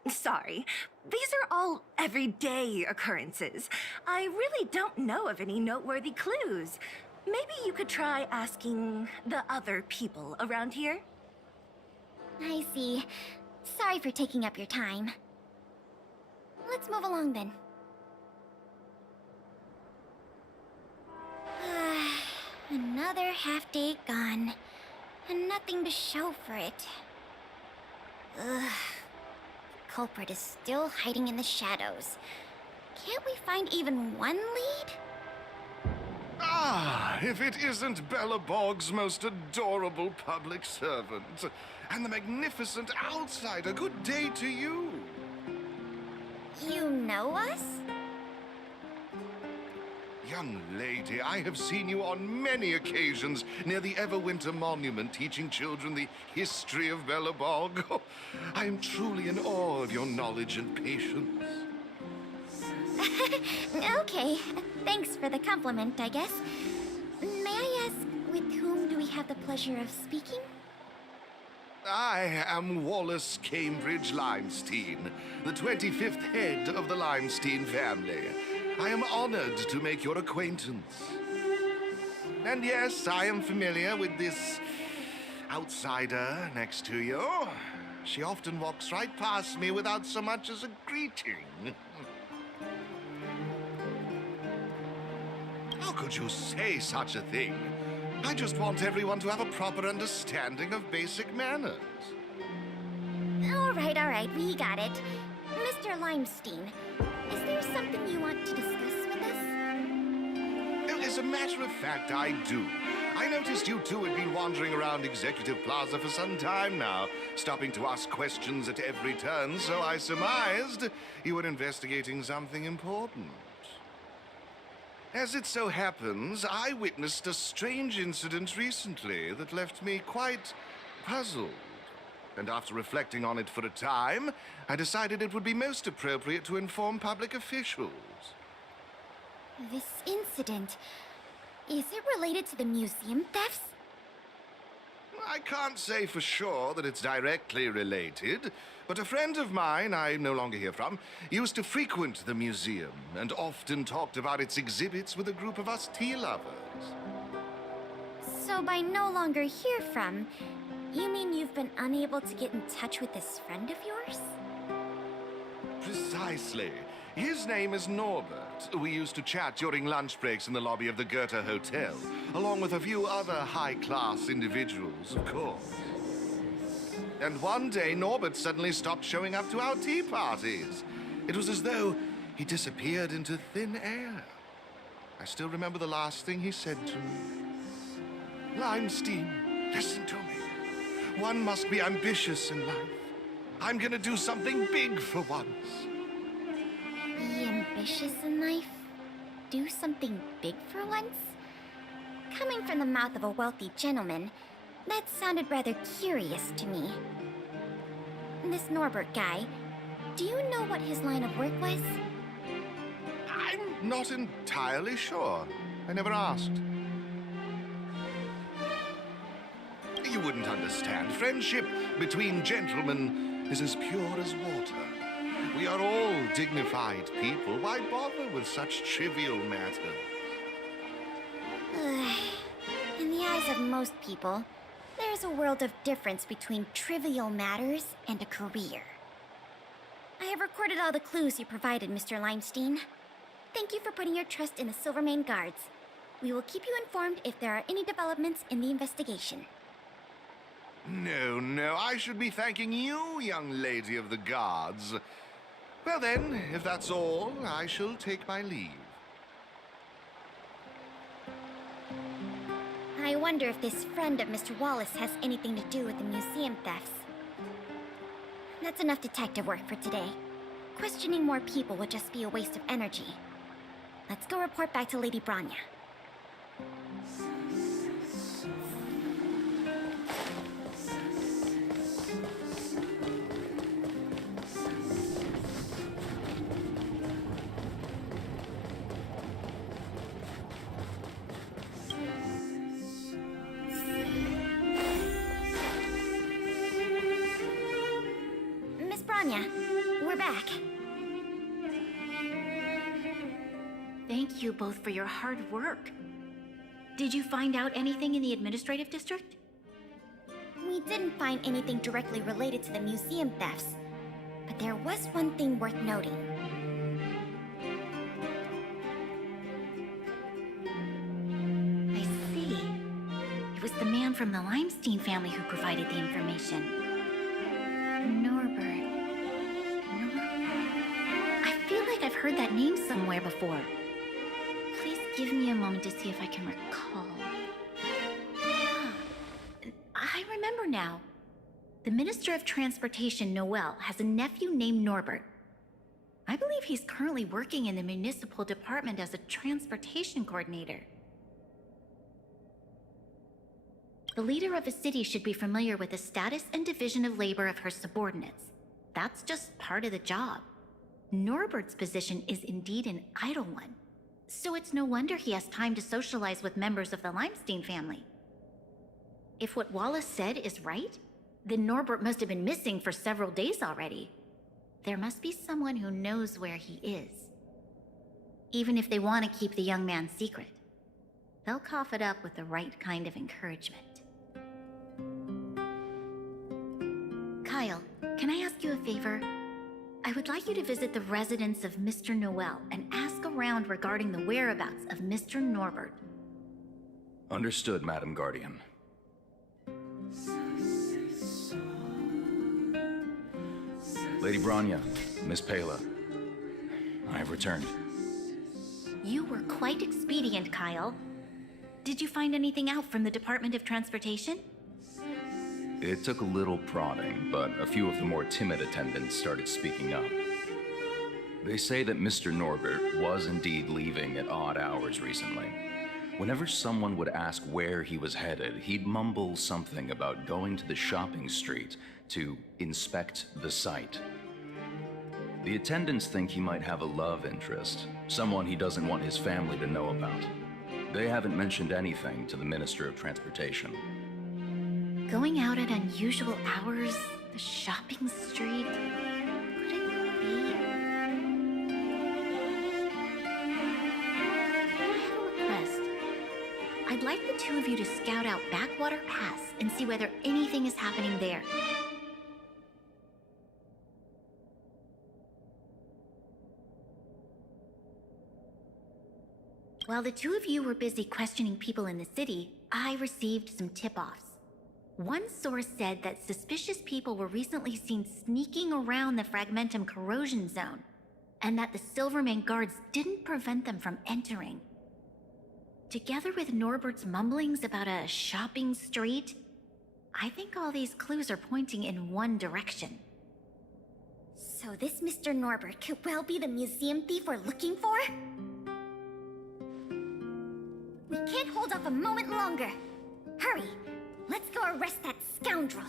sorry. These are all everyday occurrences. I really don't know of any noteworthy clues. Maybe you could try asking the other people around here? I see. Sorry for taking up your time. Let's move along then. Another half-day gone, and nothing to show for it. Ugh. The culprit is still hiding in the shadows. Can't we find even one lead? Ah, if it isn't Belobog's most adorable public servant, and the magnificent outsider, good day to you. You know us? Young lady, I have seen you on many occasions near the Everwinter Monument teaching children the history of Belobog. Oh, I am truly in awe of your knowledge and patience. Okay, thanks for the compliment, I guess. May I ask, with whom do we have the pleasure of speaking? I am Wallace Cambridge Limestein, the 25th head of the Limestein family. I am honored to make your acquaintance. And yes, I am familiar with this outsider next to you. She often walks right past me without so much as a greeting. How could you say such a thing? I just want everyone to have a proper understanding of basic manners. All right, we got it. Mr. Limestein, is there something you want to discuss with us? As a matter of fact, I do. I noticed you two had been wandering around Executive Plaza for some time now, stopping to ask questions at every turn, so I surmised you were investigating something important. As it so happens, I witnessed a strange incident recently that left me quite puzzled. And after reflecting on it for a time, I decided it would be most appropriate to inform public officials. This incident, is it related to the museum thefts? I can't say for sure that it's directly related, but a friend of mine I no longer hear from used to frequent the museum and often talked about its exhibits with a group of us tea lovers. So by no longer hear from, you mean you've been unable to get in touch with this friend of yours? Precisely. His name is Norbert. We used to chat during lunch breaks in the lobby of the Goethe Hotel, along with a few other high-class individuals, of course. And one day, Norbert suddenly stopped showing up to our tea parties. It was as though he disappeared into thin air. I still remember the last thing he said to me. Limestein, listen to me. One must be ambitious in life. I'm gonna do something big for once. Be ambitious in life? do something big for once? Coming from the mouth of a wealthy gentleman, that sounded rather curious to me. This Norbert guy, do you know what his line of work was? I'm not entirely sure. I never asked. You wouldn't understand. Friendship between gentlemen is as pure as water. We are all dignified people. Why bother with such trivial matters? In the eyes of most people, there's a world of difference between trivial matters and a career. I have recorded all the clues you provided, Mr. Limestein. Thank you for putting your trust in the Silvermane Guards. We will keep you informed if there are any developments in the investigation. No, I should be thanking you, young lady of the guards. Well then, if that's all, I shall take my leave. I wonder if this friend of Mr. Wallace has anything to do with the museum thefts. That's enough detective work for today. Questioning more people would just be a waste of energy. Let's go report back to Lady Branya. Miss Branya, we're back. Thank you both for your hard work. Did you find out anything in the administrative district? We didn't find anything directly related to the museum thefts, but there was one thing worth noting. I see. It was the man from the Limestein family who provided the information. Norbert. I feel like I've heard that name somewhere before. Please give me a moment to see if I can recall. I remember now. The Minister of Transportation, Noel, has a nephew named Norbert. I believe he's currently working in the municipal department as a transportation coordinator. The leader of a city should be familiar with the status and division of labor of her subordinates. That's just part of the job. Norbert's position is indeed an idle one, so it's no wonder he has time to socialize with members of the Limestein family. If what Wallace said is right, then Norbert must have been missing for several days already. There must be someone who knows where he is. Even if they want to keep the young man secret, they'll cough it up with the right kind of encouragement. Kyle, can I ask you a favor? I would like you to visit the residence of Mr. Noel and ask around regarding the whereabouts of Mr. Norbert. Understood, Madam Guardian. Lady Branya, Miss Pela, I have returned. You were quite expedient, Kyle. Did you find anything out from the Department of Transportation? It took a little prodding, but a few of the more timid attendants started speaking up. They say that Mr. Norbert was indeed leaving at odd hours recently. Whenever someone would ask where he was headed, he'd mumble something about going to the shopping street to inspect the site. The attendants think he might have a love interest, someone he doesn't want his family to know about. They haven't mentioned anything to the Minister of Transportation. Going out at unusual hours, the shopping street, could it be? I have a request. I'd like the two of you to scout out Backwater Pass and see whether anything is happening there. While the two of you were busy questioning people in the city, I received some tip-offs. One source said that suspicious people were recently seen sneaking around the Fragmentum corrosion zone, and that the Silvermane guards didn't prevent them from entering. Together with Norbert's mumblings about a shopping street, I think all these clues are pointing in one direction. So this Mr. Norbert could well be the museum thief we're looking for? We can't hold off a moment longer. Hurry! Let's go arrest that scoundrel.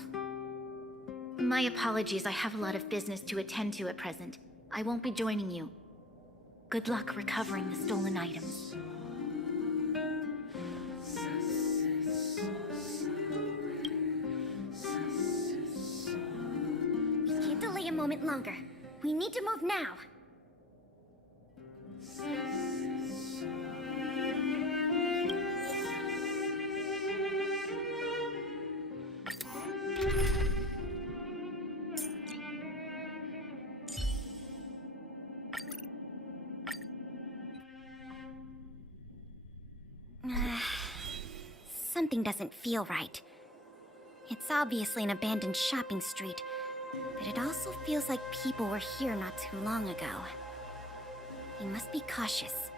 My apologies, I have a lot of business to attend to at present. I won't be joining you. Good luck recovering the stolen items. We can't delay a moment longer. We need to move now. Something doesn't feel right. It's obviously an abandoned shopping street, but it also feels like people were here not too long ago. We must be cautious.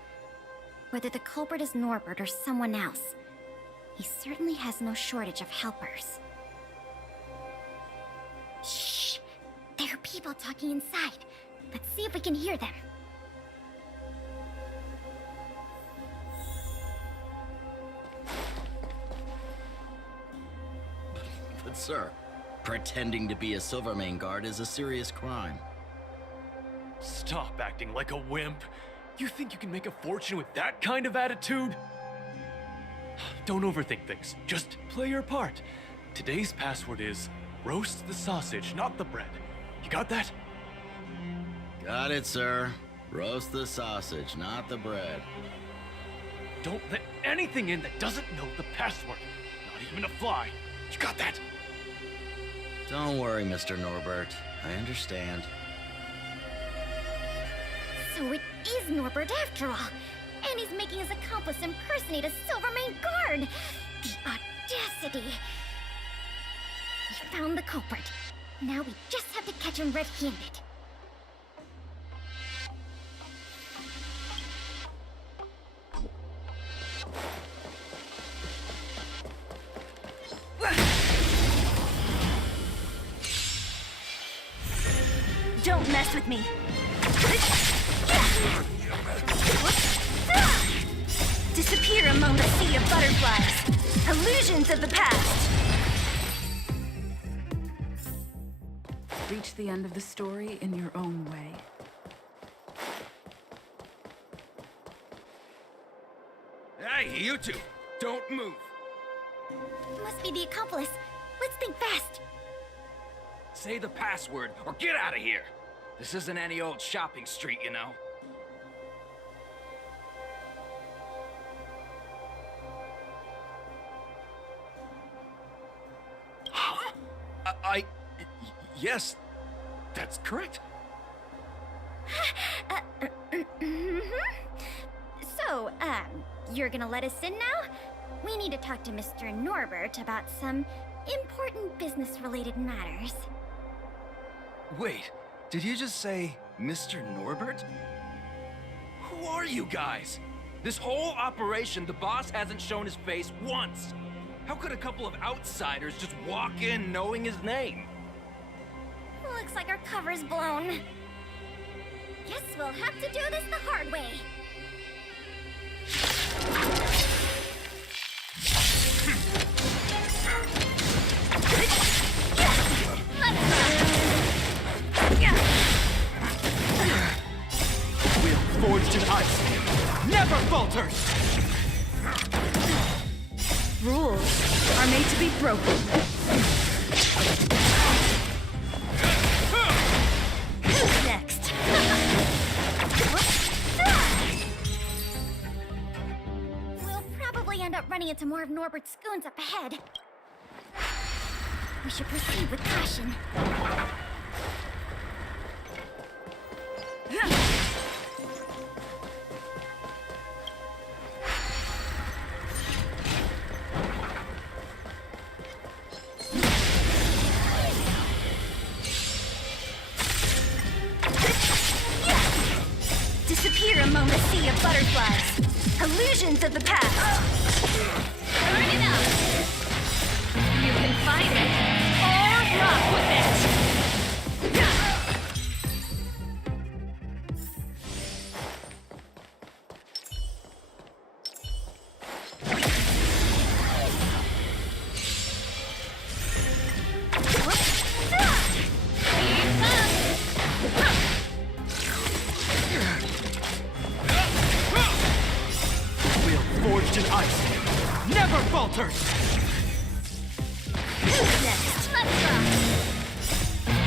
Whether the culprit is Norbert or someone else, he certainly has no shortage of helpers. Shh! There are people talking inside. Let's see if we can hear them. But sir, pretending to be a Silvermane guard is a serious crime. Stop acting like a wimp. You think you can make a fortune with that kind of attitude? Don't overthink things. Just play your part. Today's password is roast the sausage, not the bread. You got that? Got it, sir. Roast the sausage, not the bread. Don't let anything in that doesn't know the password. Not even a fly. You got that? Don't worry, Mr. Norbert. I understand. So it is Norbert after all. And he's making his accomplice impersonate a Silvermane guard. The audacity. We found the culprit. Now we just have to catch him red-handed. Don't mess with me. Disappear among the sea of butterflies. Illusions of the past. Reach the end of the story in your own way. Hey, you two! Don't move! Must be the accomplice. Let's think fast. Say the password, or get out of here! This isn't any old shopping street, you know. Yes, that's correct. So, you're gonna let us in now? We need to talk to Mr. Norbert about some important business-related matters. Wait, did you just say Mr. Norbert? Who are you guys? This whole operation, the boss hasn't shown his face once. How could a couple of outsiders just walk in knowing his name? Looks like our cover's blown. Guess we'll have to do this the hard way. Will forged in ice never falters! Rules are made to be broken. Who's next? We'll probably end up running into more of Norbert's goons up ahead. We should proceed with caution. Disappear among the sea of butterflies. Illusions of the past. Turn it up. You can fight it, or rock with it. Who's next? Let's rock!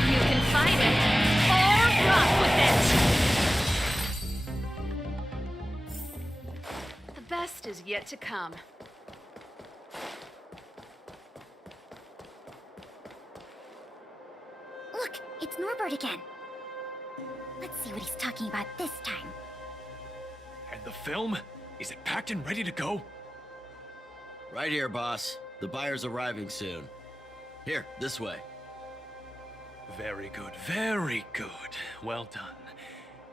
You can fight it, or rock with it! The best is yet to come. Look, it's Norbert again. Let's see what he's talking about this time. And the film? Is it packed and ready to go? Right here, boss. The buyer's arriving soon. Here, this way. Very good, very good. Well done.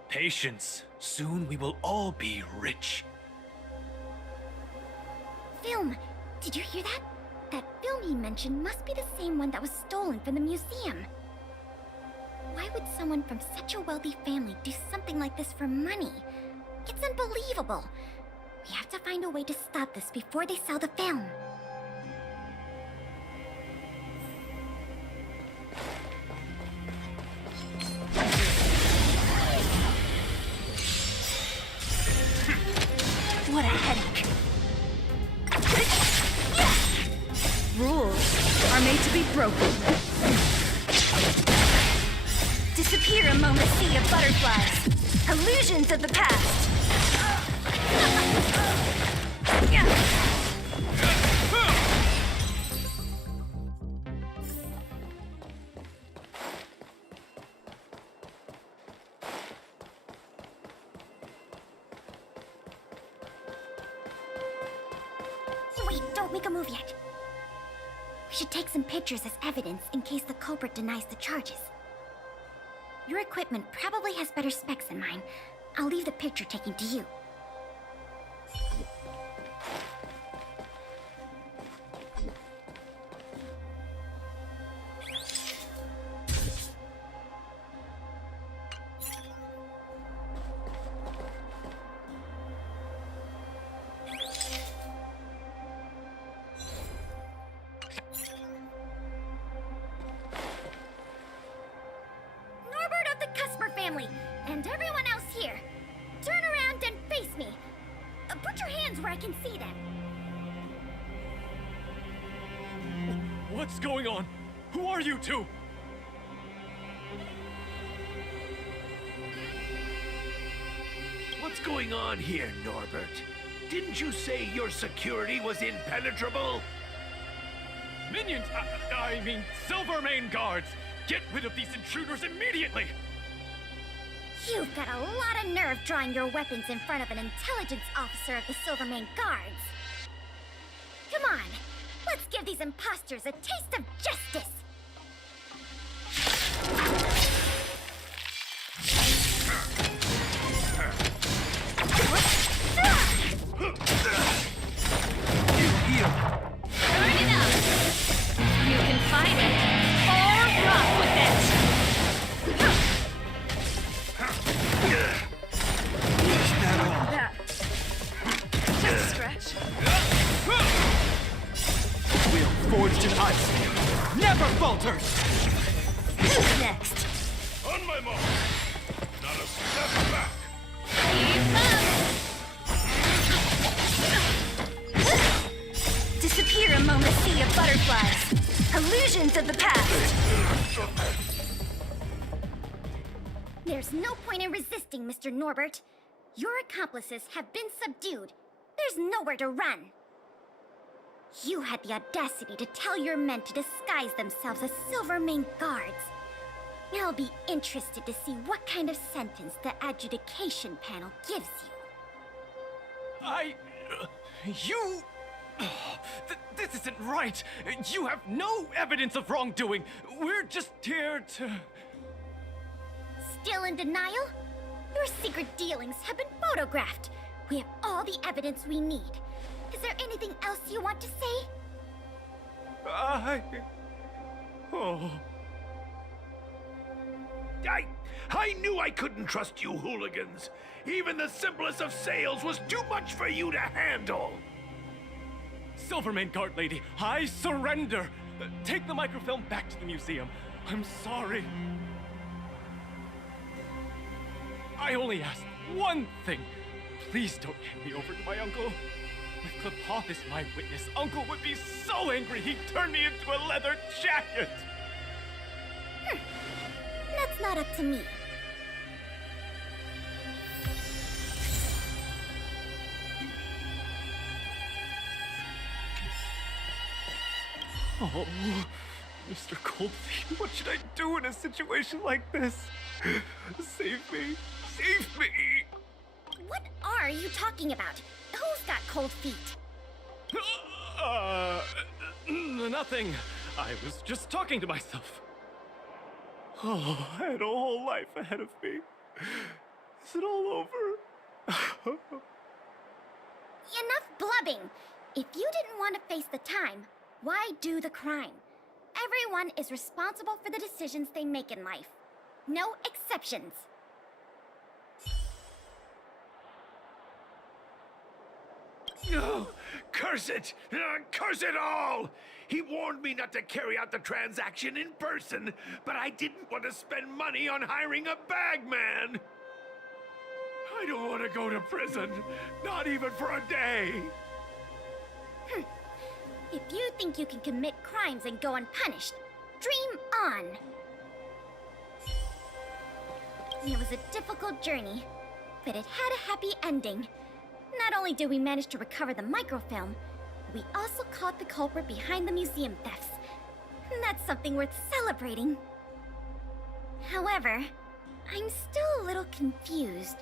Patience. Soon we will all be rich. Film! Did you hear that? That film he mentioned must be the same one that was stolen from the museum. Why would someone from such a wealthy family do something like this for money? It's unbelievable. We have to find a way to stop this before they sell the film. What a headache. Rules are made to be broken. Disappear among the sea of butterflies. Illusions of the past. Wait, don't make a move yet. We should take some pictures as evidence in case the culprit denies the charges. Your equipment probably has better specs than mine. I'll leave the picture taking to you. Family, and everyone else here, turn around and face me. Put your hands where I can see them. What's going on? Who are you two? What's going on here, Norbert? Didn't you say your security was impenetrable? Minions! I mean, Silvermane guards! Get rid of these intruders immediately! You've got a lot of nerve drawing your weapons in front of an intelligence officer of the Silvermane Guards. Come on, let's give these imposters a taste of justice. Turn it up! You can fight it, or rock with it! That. Just a stretch. Will forged in ice never falters! Who's next? On my mark! Not a step back! Keep up! Disappear among the sea of butterflies. Illusions of the past. There's no point in resisting, Mr. Norbert. Your accomplices have been subdued. There's nowhere to run. You had the audacity to tell your men to disguise themselves as Silvermane guards. I'll be interested to see what kind of sentence the adjudication panel gives you. You... this isn't right! You have no evidence of wrongdoing! We're just here to... Still in denial? Your secret dealings have been photographed. We have all the evidence we need. Is there anything else you want to say? I knew I couldn't trust you hooligans. Even the simplest of sales was too much for you to handle. Silvermane Guard Lady, I surrender! Take the microfilm back to the museum. I'm sorry. I only asked one thing. Please don't hand me over to my uncle. With Clepoth as my witness, Uncle would be so angry he'd turn me into a leather jacket! That's not up to me. Oh, Mr. Coldfeet, what should I do in a situation like this? Save me! Save me! What are you talking about? Who's got cold feet? Nothing. I was just talking to myself. Oh, I had a whole life ahead of me. Is it all over? Enough blubbing! If you didn't want to face the time, why do the crime? Everyone is responsible for the decisions they make in life. No exceptions. No! Curse it! Curse it all! He warned me not to carry out the transaction in person, but I didn't want to spend money on hiring a bagman! I don't want to go to prison, not even for a day! If you think you can commit crimes and go unpunished, dream on! It was a difficult journey, but it had a happy ending. Not only did we manage to recover the microfilm, we also caught the culprit behind the museum thefts. That's something worth celebrating. However, I'm still a little confused.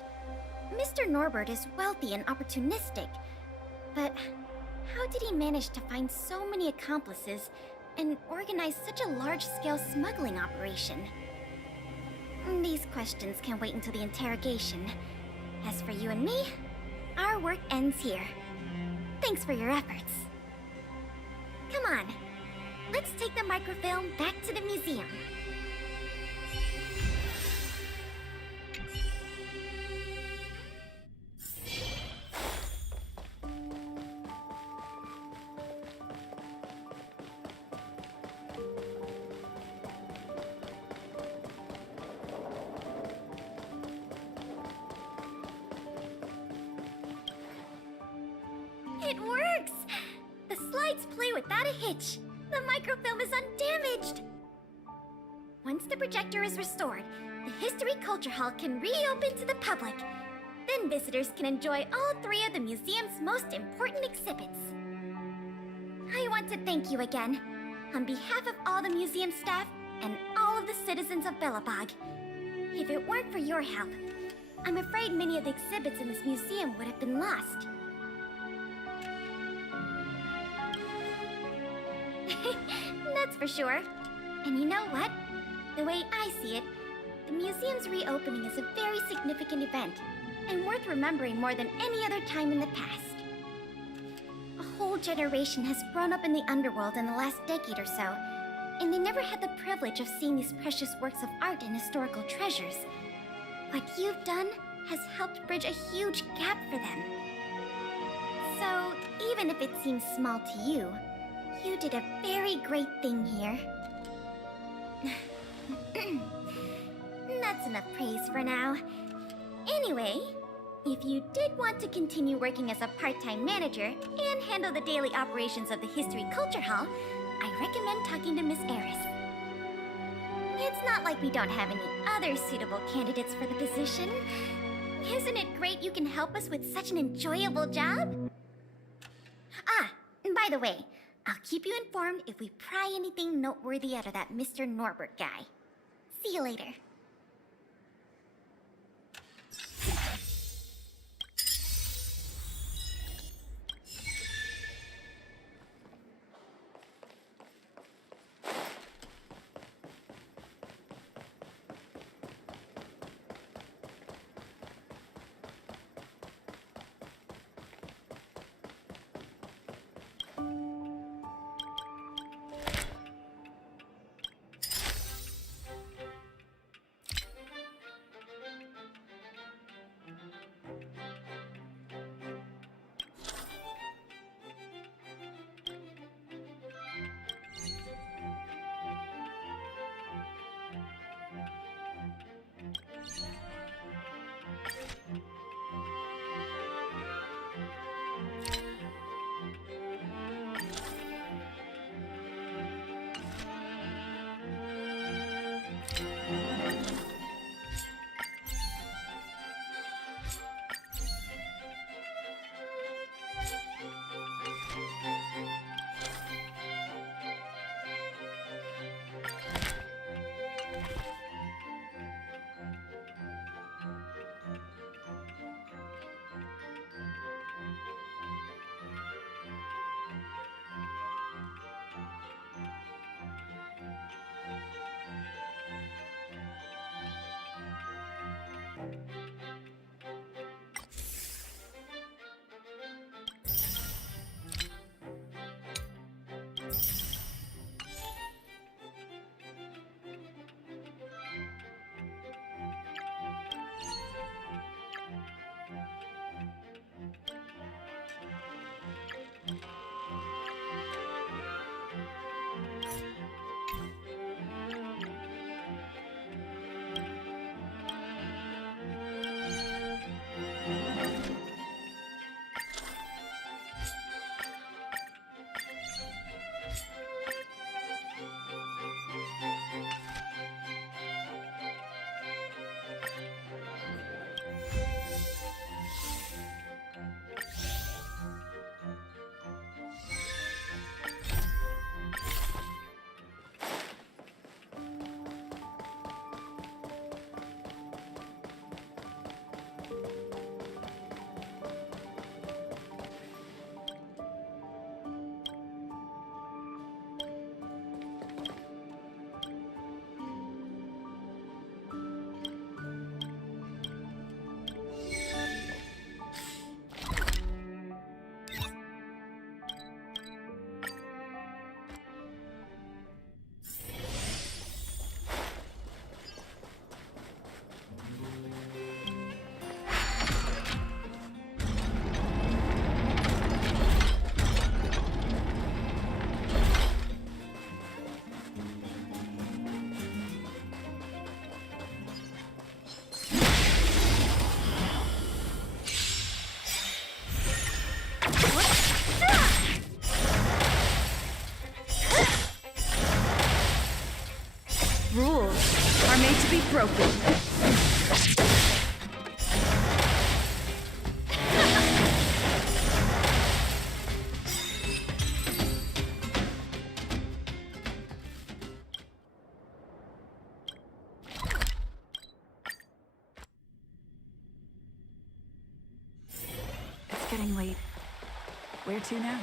Mr. Norbert is wealthy and opportunistic, but how did he manage to find so many accomplices and organize such a large-scale smuggling operation? These questions can wait until the interrogation. As for you and me, our work ends here. Thanks for your efforts. Come on, let's take the microfilm back to the museum. It works! The slides play without a hitch. The microfilm is undamaged. Once the projector is restored, the History Culture Hall can reopen to the public. Then visitors can enjoy all three of the museum's most important exhibits. I want to thank you again, on behalf of all the museum staff and all of the citizens of Belobog. If it weren't for your help, I'm afraid many of the exhibits in this museum would have been lost. That's for sure. And you know what? The way I see it, the museum's reopening is a very significant event, and worth remembering more than any other time in the past. A whole generation has grown up in the underworld in the last decade or so, and they never had the privilege of seeing these precious works of art and historical treasures. What you've done has helped bridge a huge gap for them. So, even if it seems small to you, you did a very great thing here. That's enough praise for now. Anyway, if you did want to continue working as a part-time manager and handle the daily operations of the History Culture Hall, I recommend talking to Miss Eris. It's not like we don't have any other suitable candidates for the position. Isn't it great you can help us with such an enjoyable job? Ah, and by the way, I'll keep you informed if we pry anything noteworthy out of that Mr. Norbert guy. See you later. are made to be broken. It's getting late. Where to now?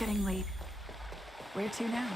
getting late. Where to now?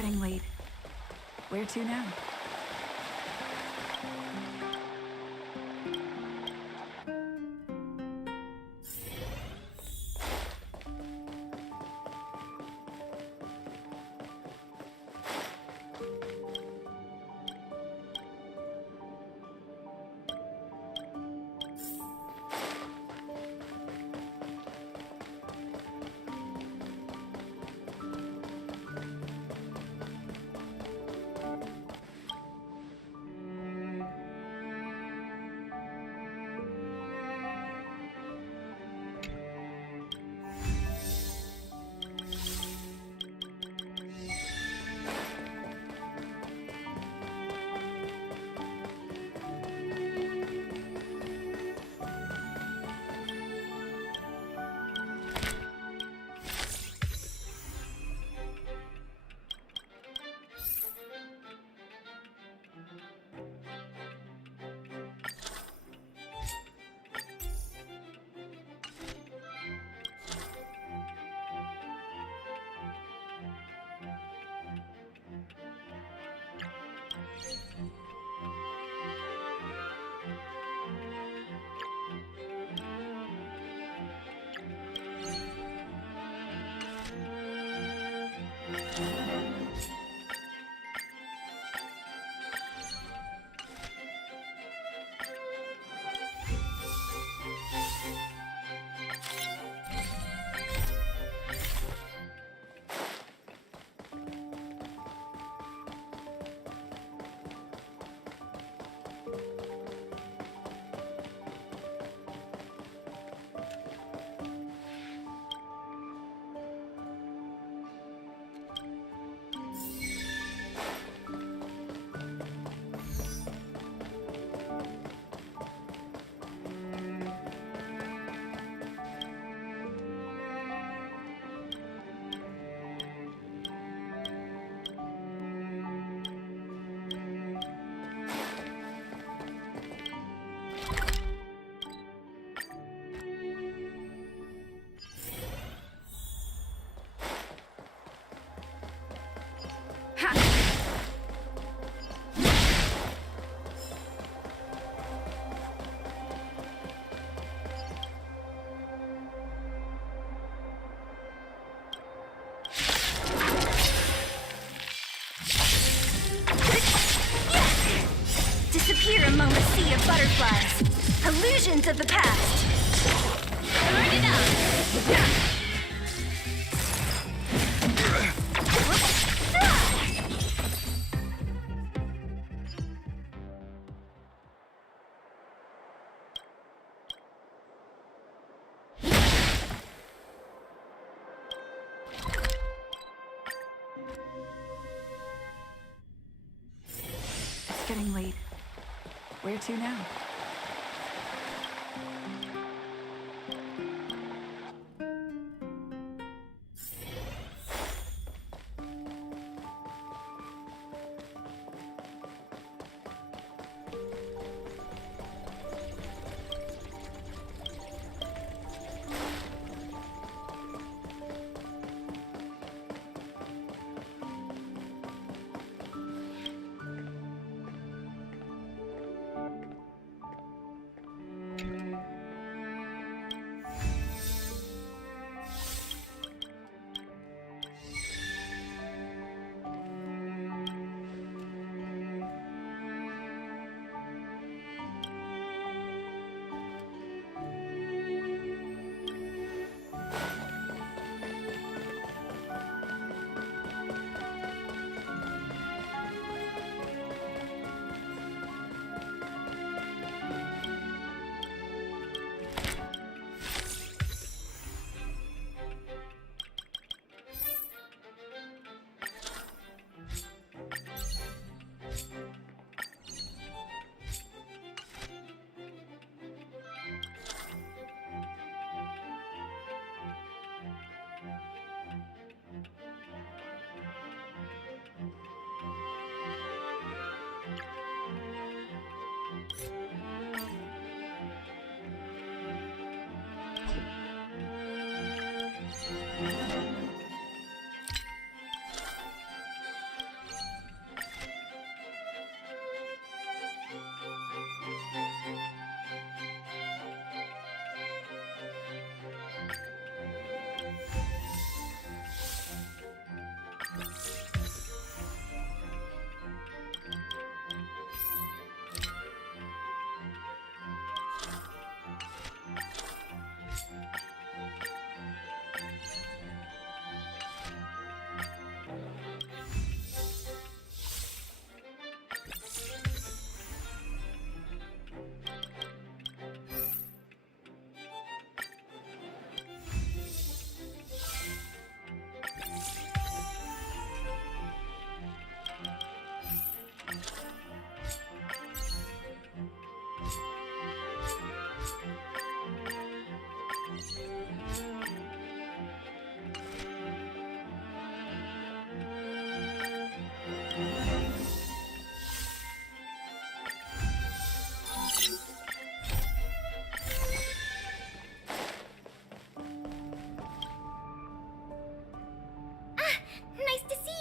getting late. Where to now? Disappear among the sea of butterflies. Illusions of the past. Burn it up. It's getting late. Where to now?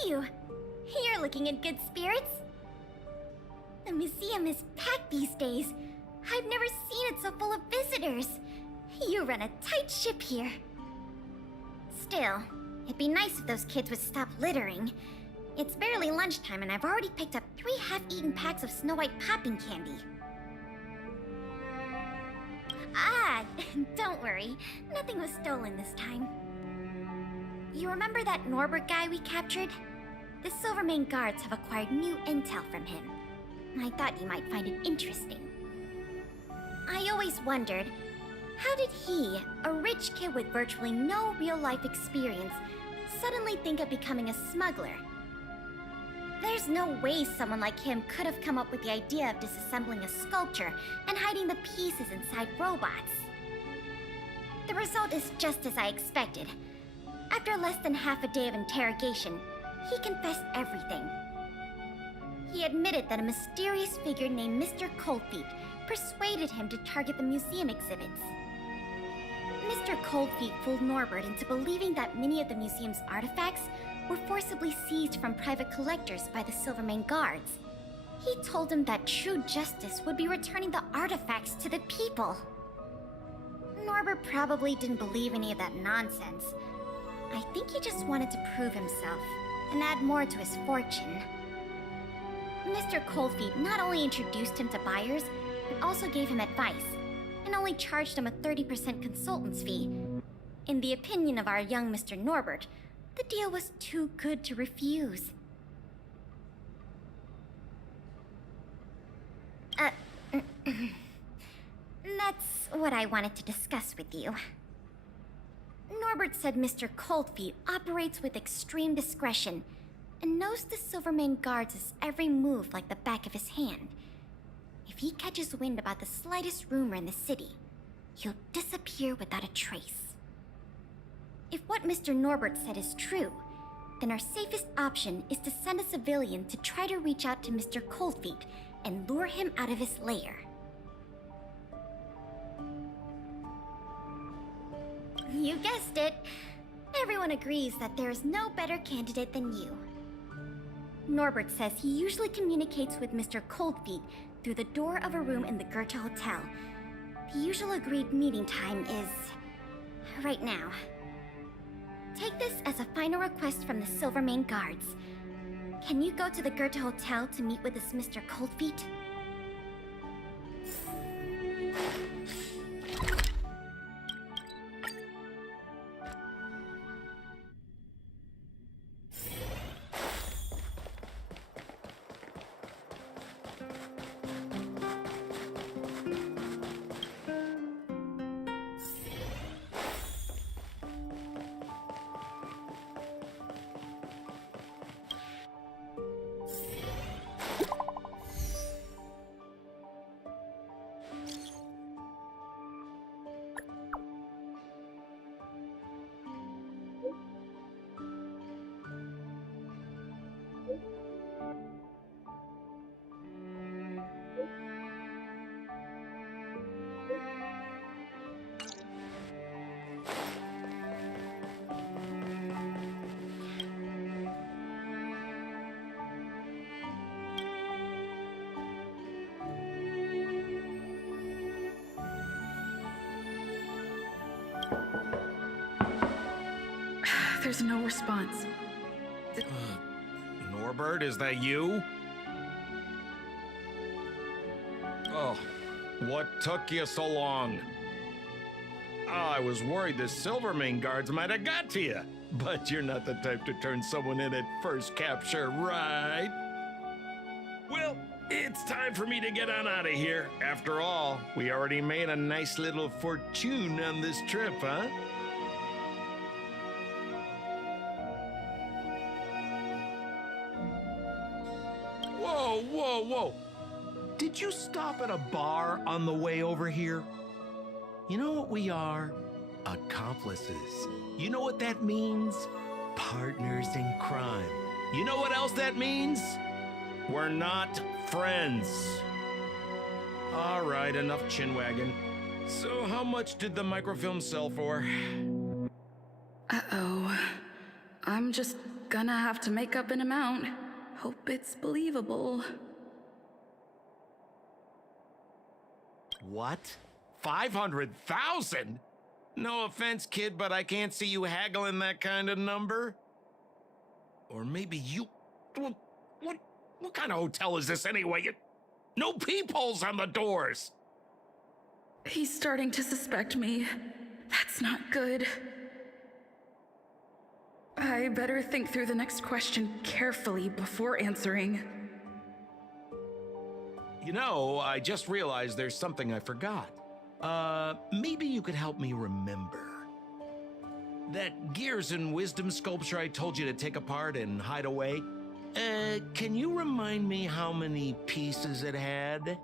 you? You're looking in good spirits. The museum is packed these days. I've never seen it so full of visitors. You run a tight ship here. Still, it'd be nice if those kids would stop littering. It's barely lunchtime and I've already picked up 3 half-eaten packs of Snow White popping candy. Ah, don't worry. Nothing was stolen this time. You remember that Norbert guy we captured? The Silvermane guards have acquired new intel from him. I thought you might find it interesting. I always wondered, how did he, a rich kid with virtually no real-life experience, suddenly think of becoming a smuggler? There's no way someone like him could have come up with the idea of disassembling a sculpture and hiding the pieces inside robots. The result is just as I expected. After less than half a day of interrogation, he confessed everything. He admitted that a mysterious figure named Mr. Coldfeet persuaded him to target the museum exhibits. Mr. Coldfeet fooled Norbert into believing that many of the museum's artifacts were forcibly seized from private collectors by the Silvermane guards. He told him that true justice would be returning the artifacts to the people. Norbert probably didn't believe any of that nonsense. I think he just wanted to prove himself and add more to his fortune. Mr. Coldfeet not only introduced him to buyers, but also gave him advice, and only charged him a 30% consultant's fee. In the opinion of our young Mr. Norbert, the deal was too good to refuse. That's what I wanted to discuss with you. Norbert said Mr. Coldfeet operates with extreme discretion and knows the Silvermane guards' every move like the back of his hand. If he catches wind about the slightest rumor in the city, he'll disappear without a trace. If what Mr. Norbert said is true, then our safest option is to send a civilian to try to reach out to Mr. Coldfeet and lure him out of his lair. You guessed it. Everyone agrees that there is no better candidate than you. Norbert says he usually communicates with Mr. Coldfeet through the door of a room in the Goethe Hotel. The usual agreed meeting time is right now. Take this as a final request from the Silvermane guards. Can you go to the Goethe Hotel to meet with this Mr. Coldfeet? There's no response. Norbert, is that you? Oh, what took you so long? Oh, I was worried the Silvermane guards might have got to you. But you're not the type to turn someone in at first capture, right? Well, it's time for me to get on out of here. After all, we already made a nice little fortune on this trip, huh? Whoa, whoa, whoa. Did you stop at a bar on the way over here? You know what we are? Accomplices. You know what that means? Partners in crime. You know what else that means? We're not friends. All right, enough chinwagging. So how much did the microfilm sell for? Uh-oh. I'm just Gonna have to make up an amount. Hope it's believable. What? 500,000? No offense, kid, but I can't see you haggling that kind of number. Or maybe you... What kind of hotel is this anyway? No peepholes on the doors! He's starting to suspect me. That's not good. I better think through the next question carefully before answering. You know, I just realized there's something I forgot. Maybe you could help me remember. That Gears and Wisdom sculpture I told you to take apart and hide away? Can you remind me how many pieces it had?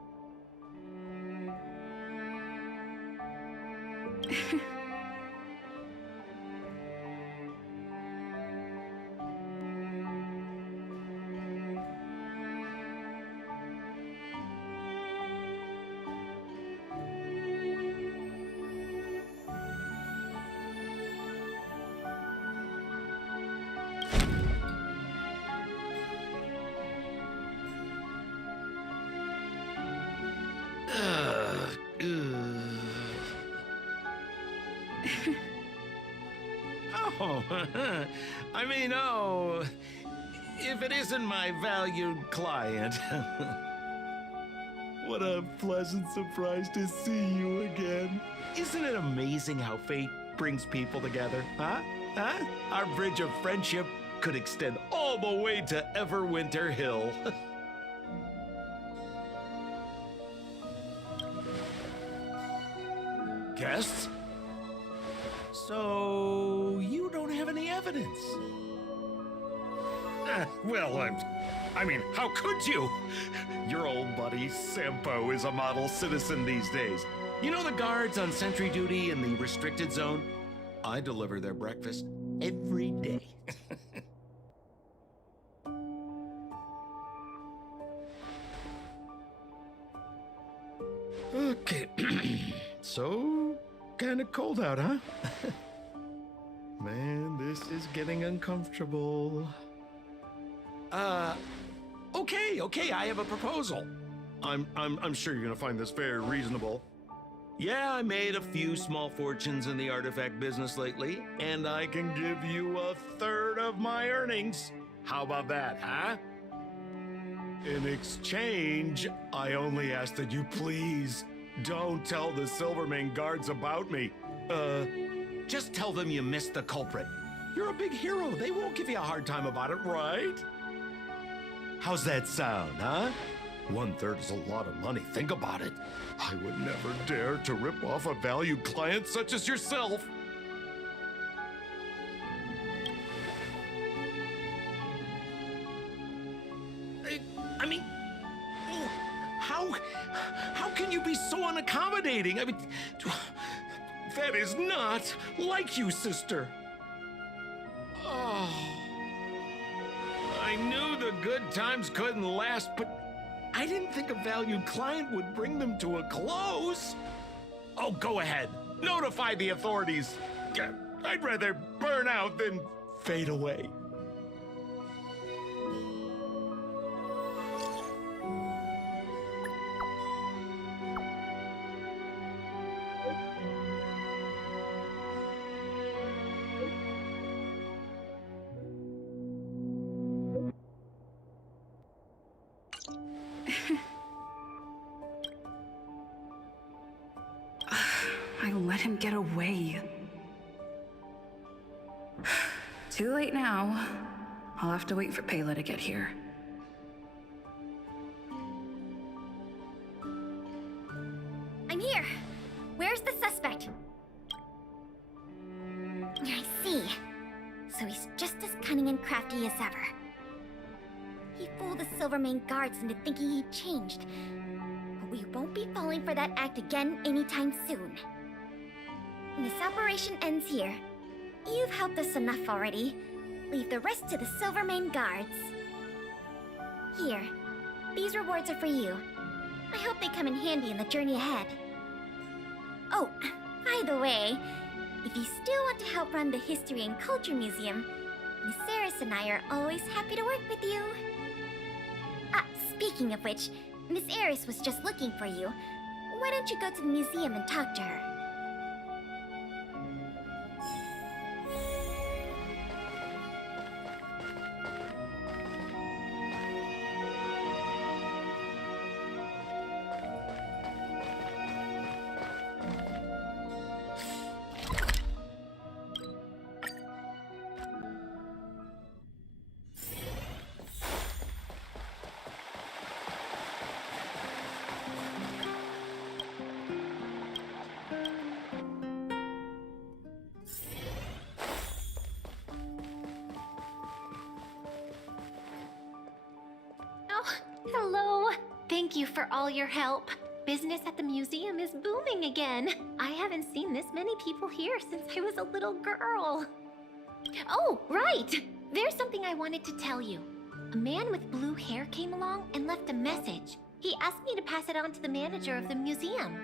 If it isn't my valued client. What a pleasant surprise to see you again. Isn't it amazing how fate brings people together, huh? Our bridge of friendship could extend all the way to Everwinter Hill. Guests? So, you don't have any evidence? Well, I mean, how could you? Your old buddy Sampo is a model citizen these days. You know the guards on sentry duty in the restricted zone? I deliver their breakfast every day. Okay, so kinda cold out, huh? Man, this is getting uncomfortable. Okay, I have a proposal. I'm sure you're gonna find this very reasonable. Yeah, I made a few small fortunes in the artifact business lately, and I can give you 1/3 of my earnings. How about that, huh? In exchange, I only ask that you please don't tell the Silvermane guards about me. Just tell them you missed the culprit. You're a big hero. They won't give you a hard time about it, right? How's that sound, huh? 1/3 is a lot of money. Think about it. I would never dare to rip off a valued client such as yourself. I mean, how can you be so unaccommodating? I mean, that is not like you, sister. Oh. I knew the good times couldn't last, but I didn't think a valued client would bring them to a close. Oh, go ahead. Notify the authorities. I'd rather burn out than fade away. I let him get away. Too late now. I'll have to wait for Pela to get here. I'm here. Where's the suspect? I see. So he's just as cunning and crafty as ever. He fooled the Silvermane guards into thinking he'd changed. But we won't be falling for that act again anytime soon. This operation ends here. You've helped us enough already. Leave the rest to the Silvermane guards. Here, these rewards are for you. I hope they come in handy in the journey ahead. Oh, by the way, if you still want to help run the History and Culture Museum, Miss Saris and I are always happy to work with you. Speaking of which, Miss Eris was just looking for you. Why don't you go to the museum and talk to her? Hello. Thank you for all your help. Business at the museum is booming again. I haven't seen this many people here since I was a little girl. Oh, right! There's something I wanted to tell you. A man with blue hair came along and left a message. He asked me to pass it on to the manager of the museum.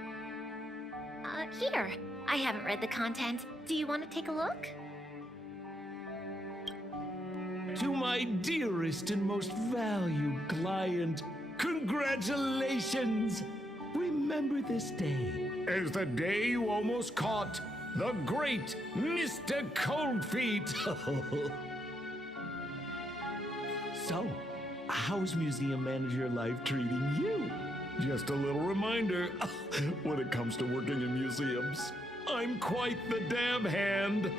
Here. I haven't read the content. Do you want to take a look? To my dearest and most valued client, congratulations! Remember this day as the day you almost caught the great Mr. Coldfeet. So, how's museum manager life treating you? Just a little reminder, when it comes to working in museums, I'm quite the dab hand.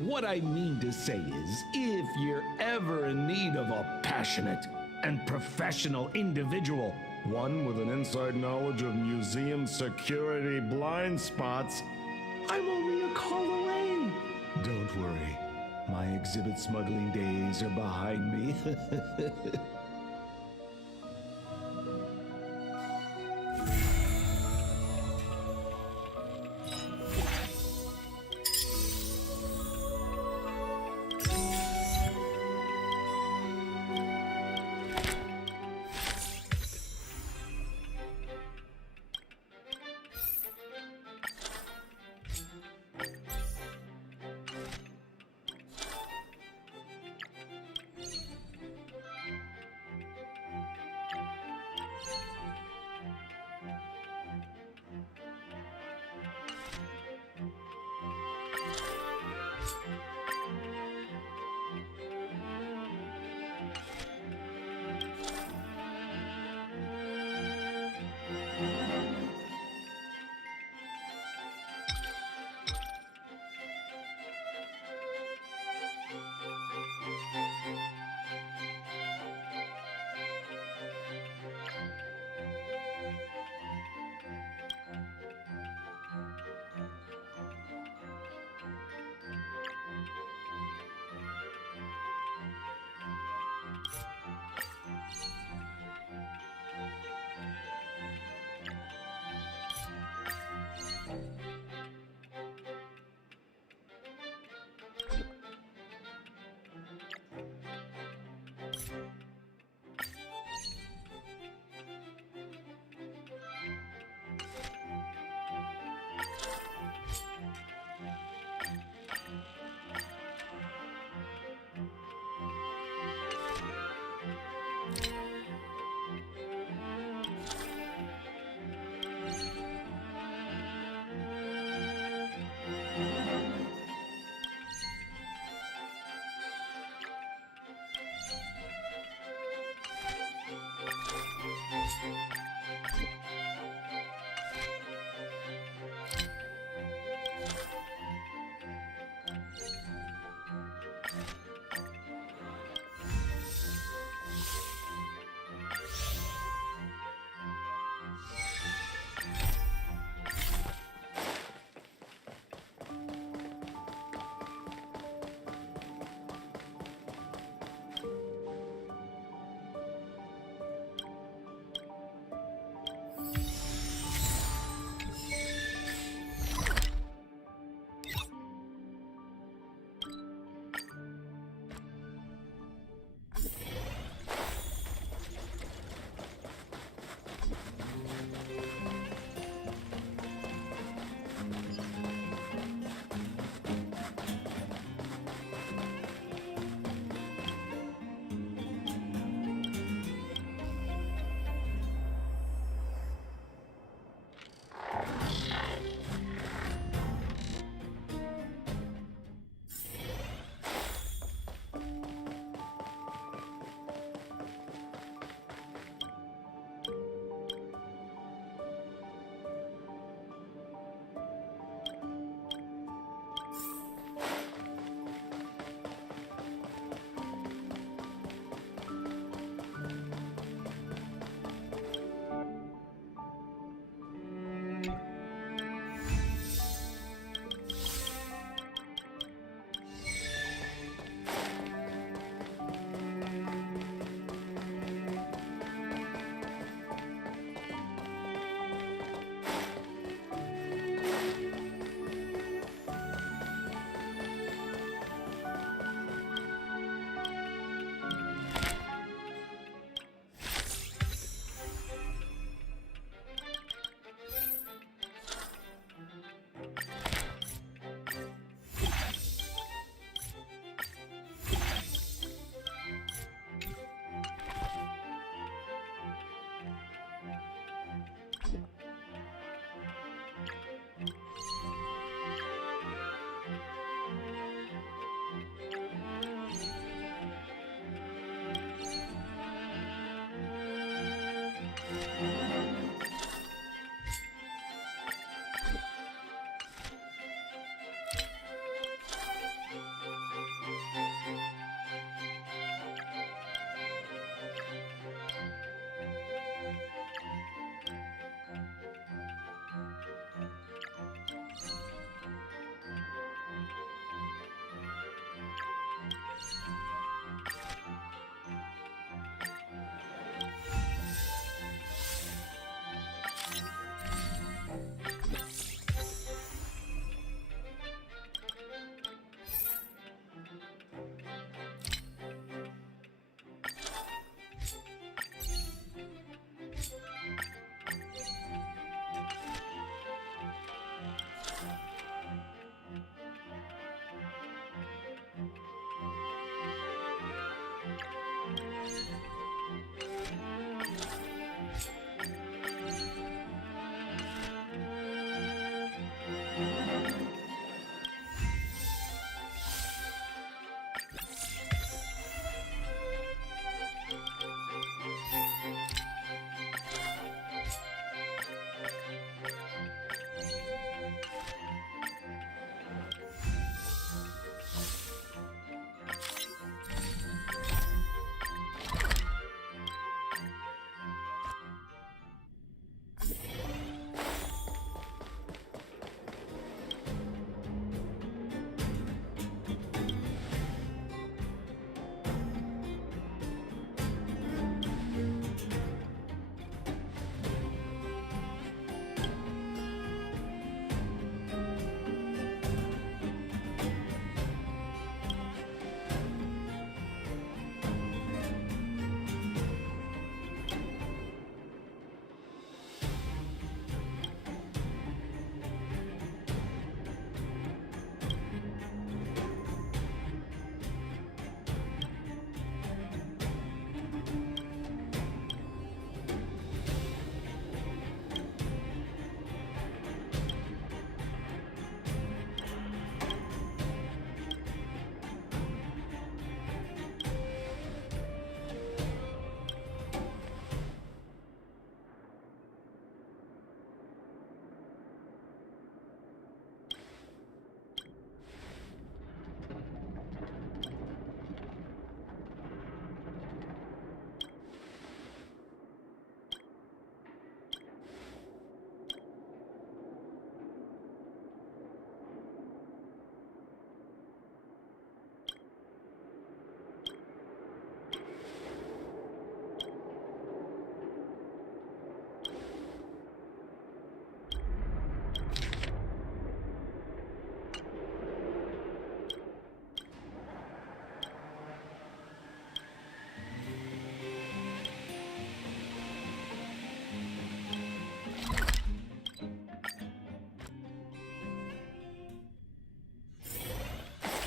What I mean to say is, if you're ever in need of a passionate and professional individual, one with an inside knowledge of museum security blind spots, I'm only a call away. Don't worry, my exhibit smuggling days are behind me.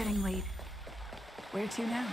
getting late. Where to now?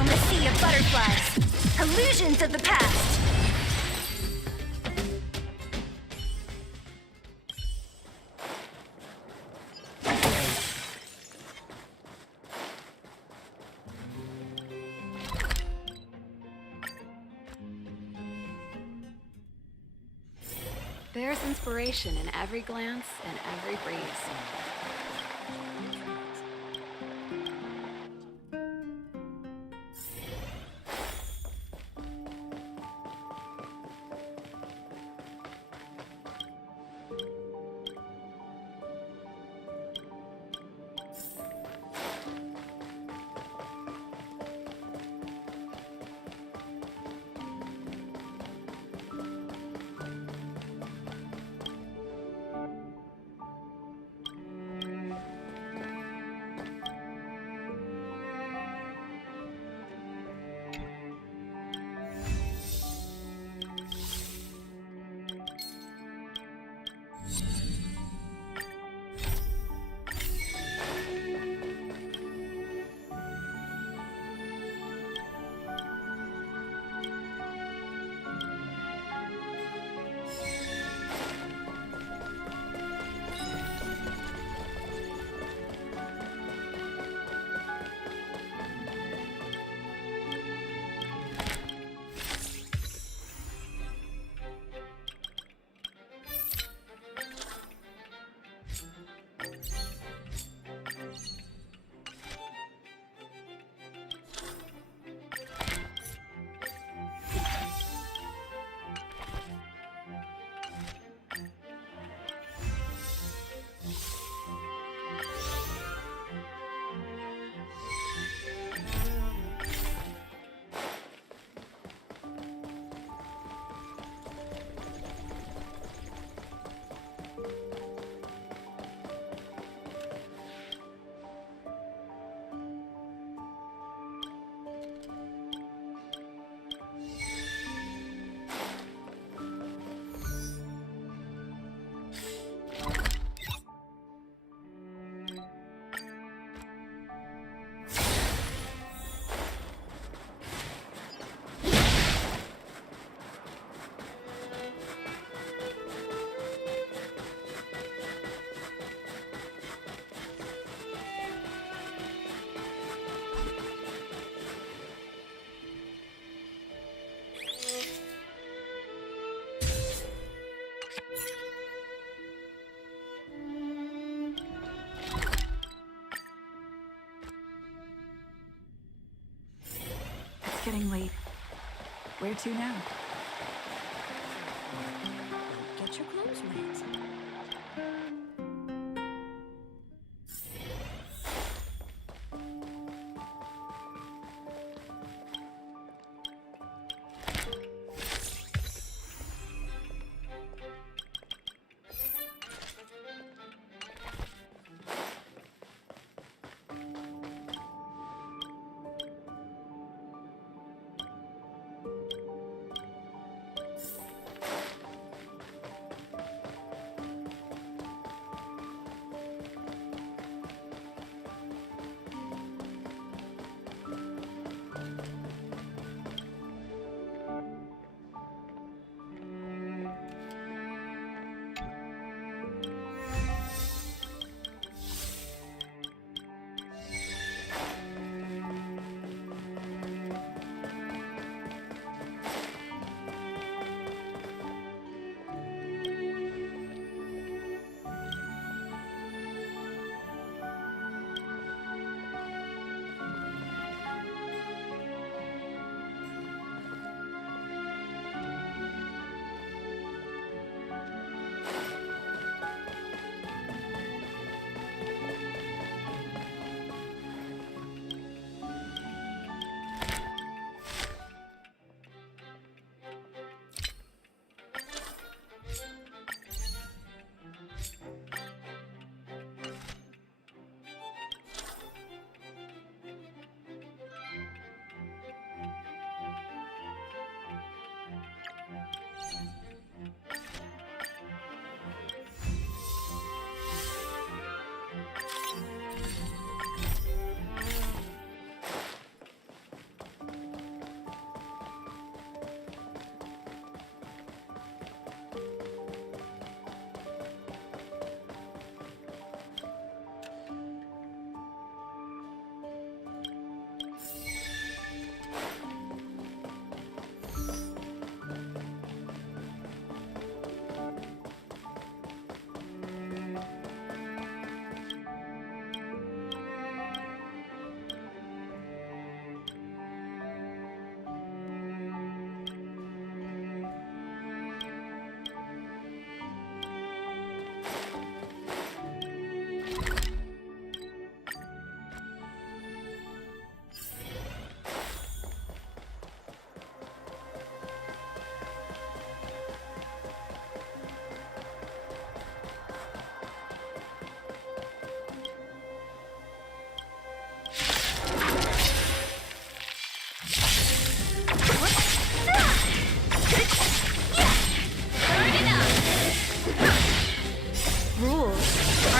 roam a sea of butterflies. Illusions of the past. There's inspiration in every glance and every breeze. It's getting late. Where to now? Get your clothes wet.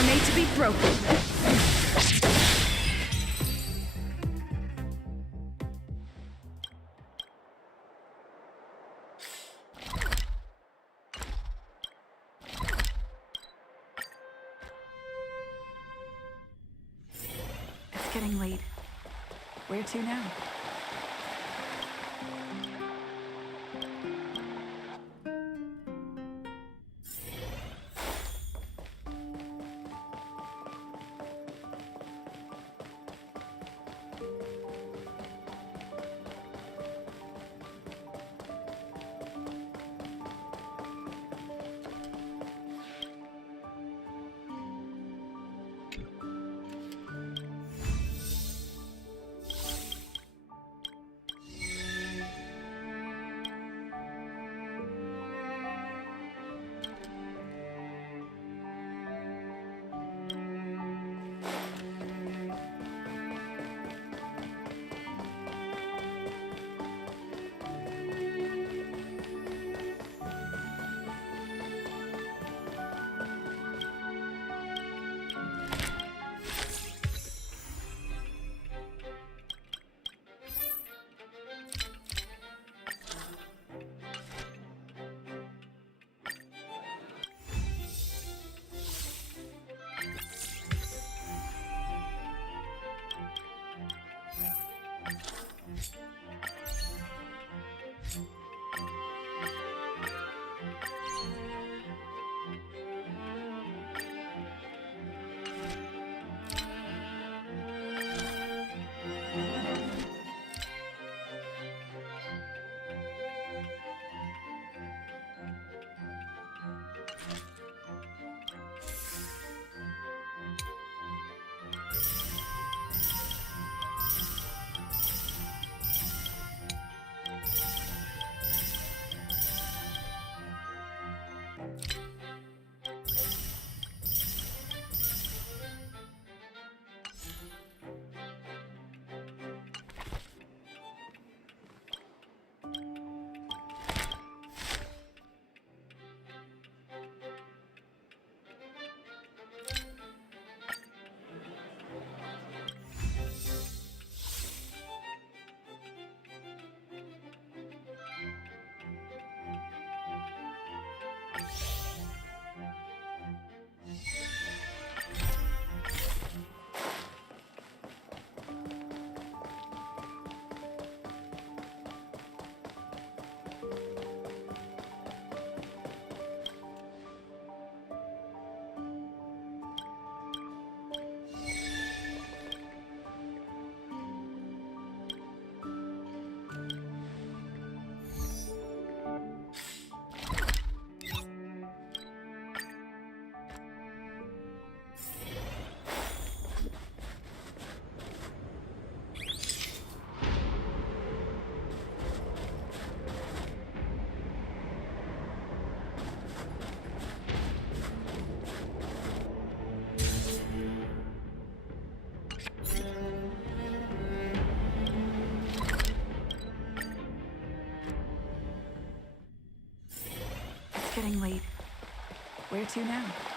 are made to be broken. It's getting late. Where to now? It's getting late. Where to now?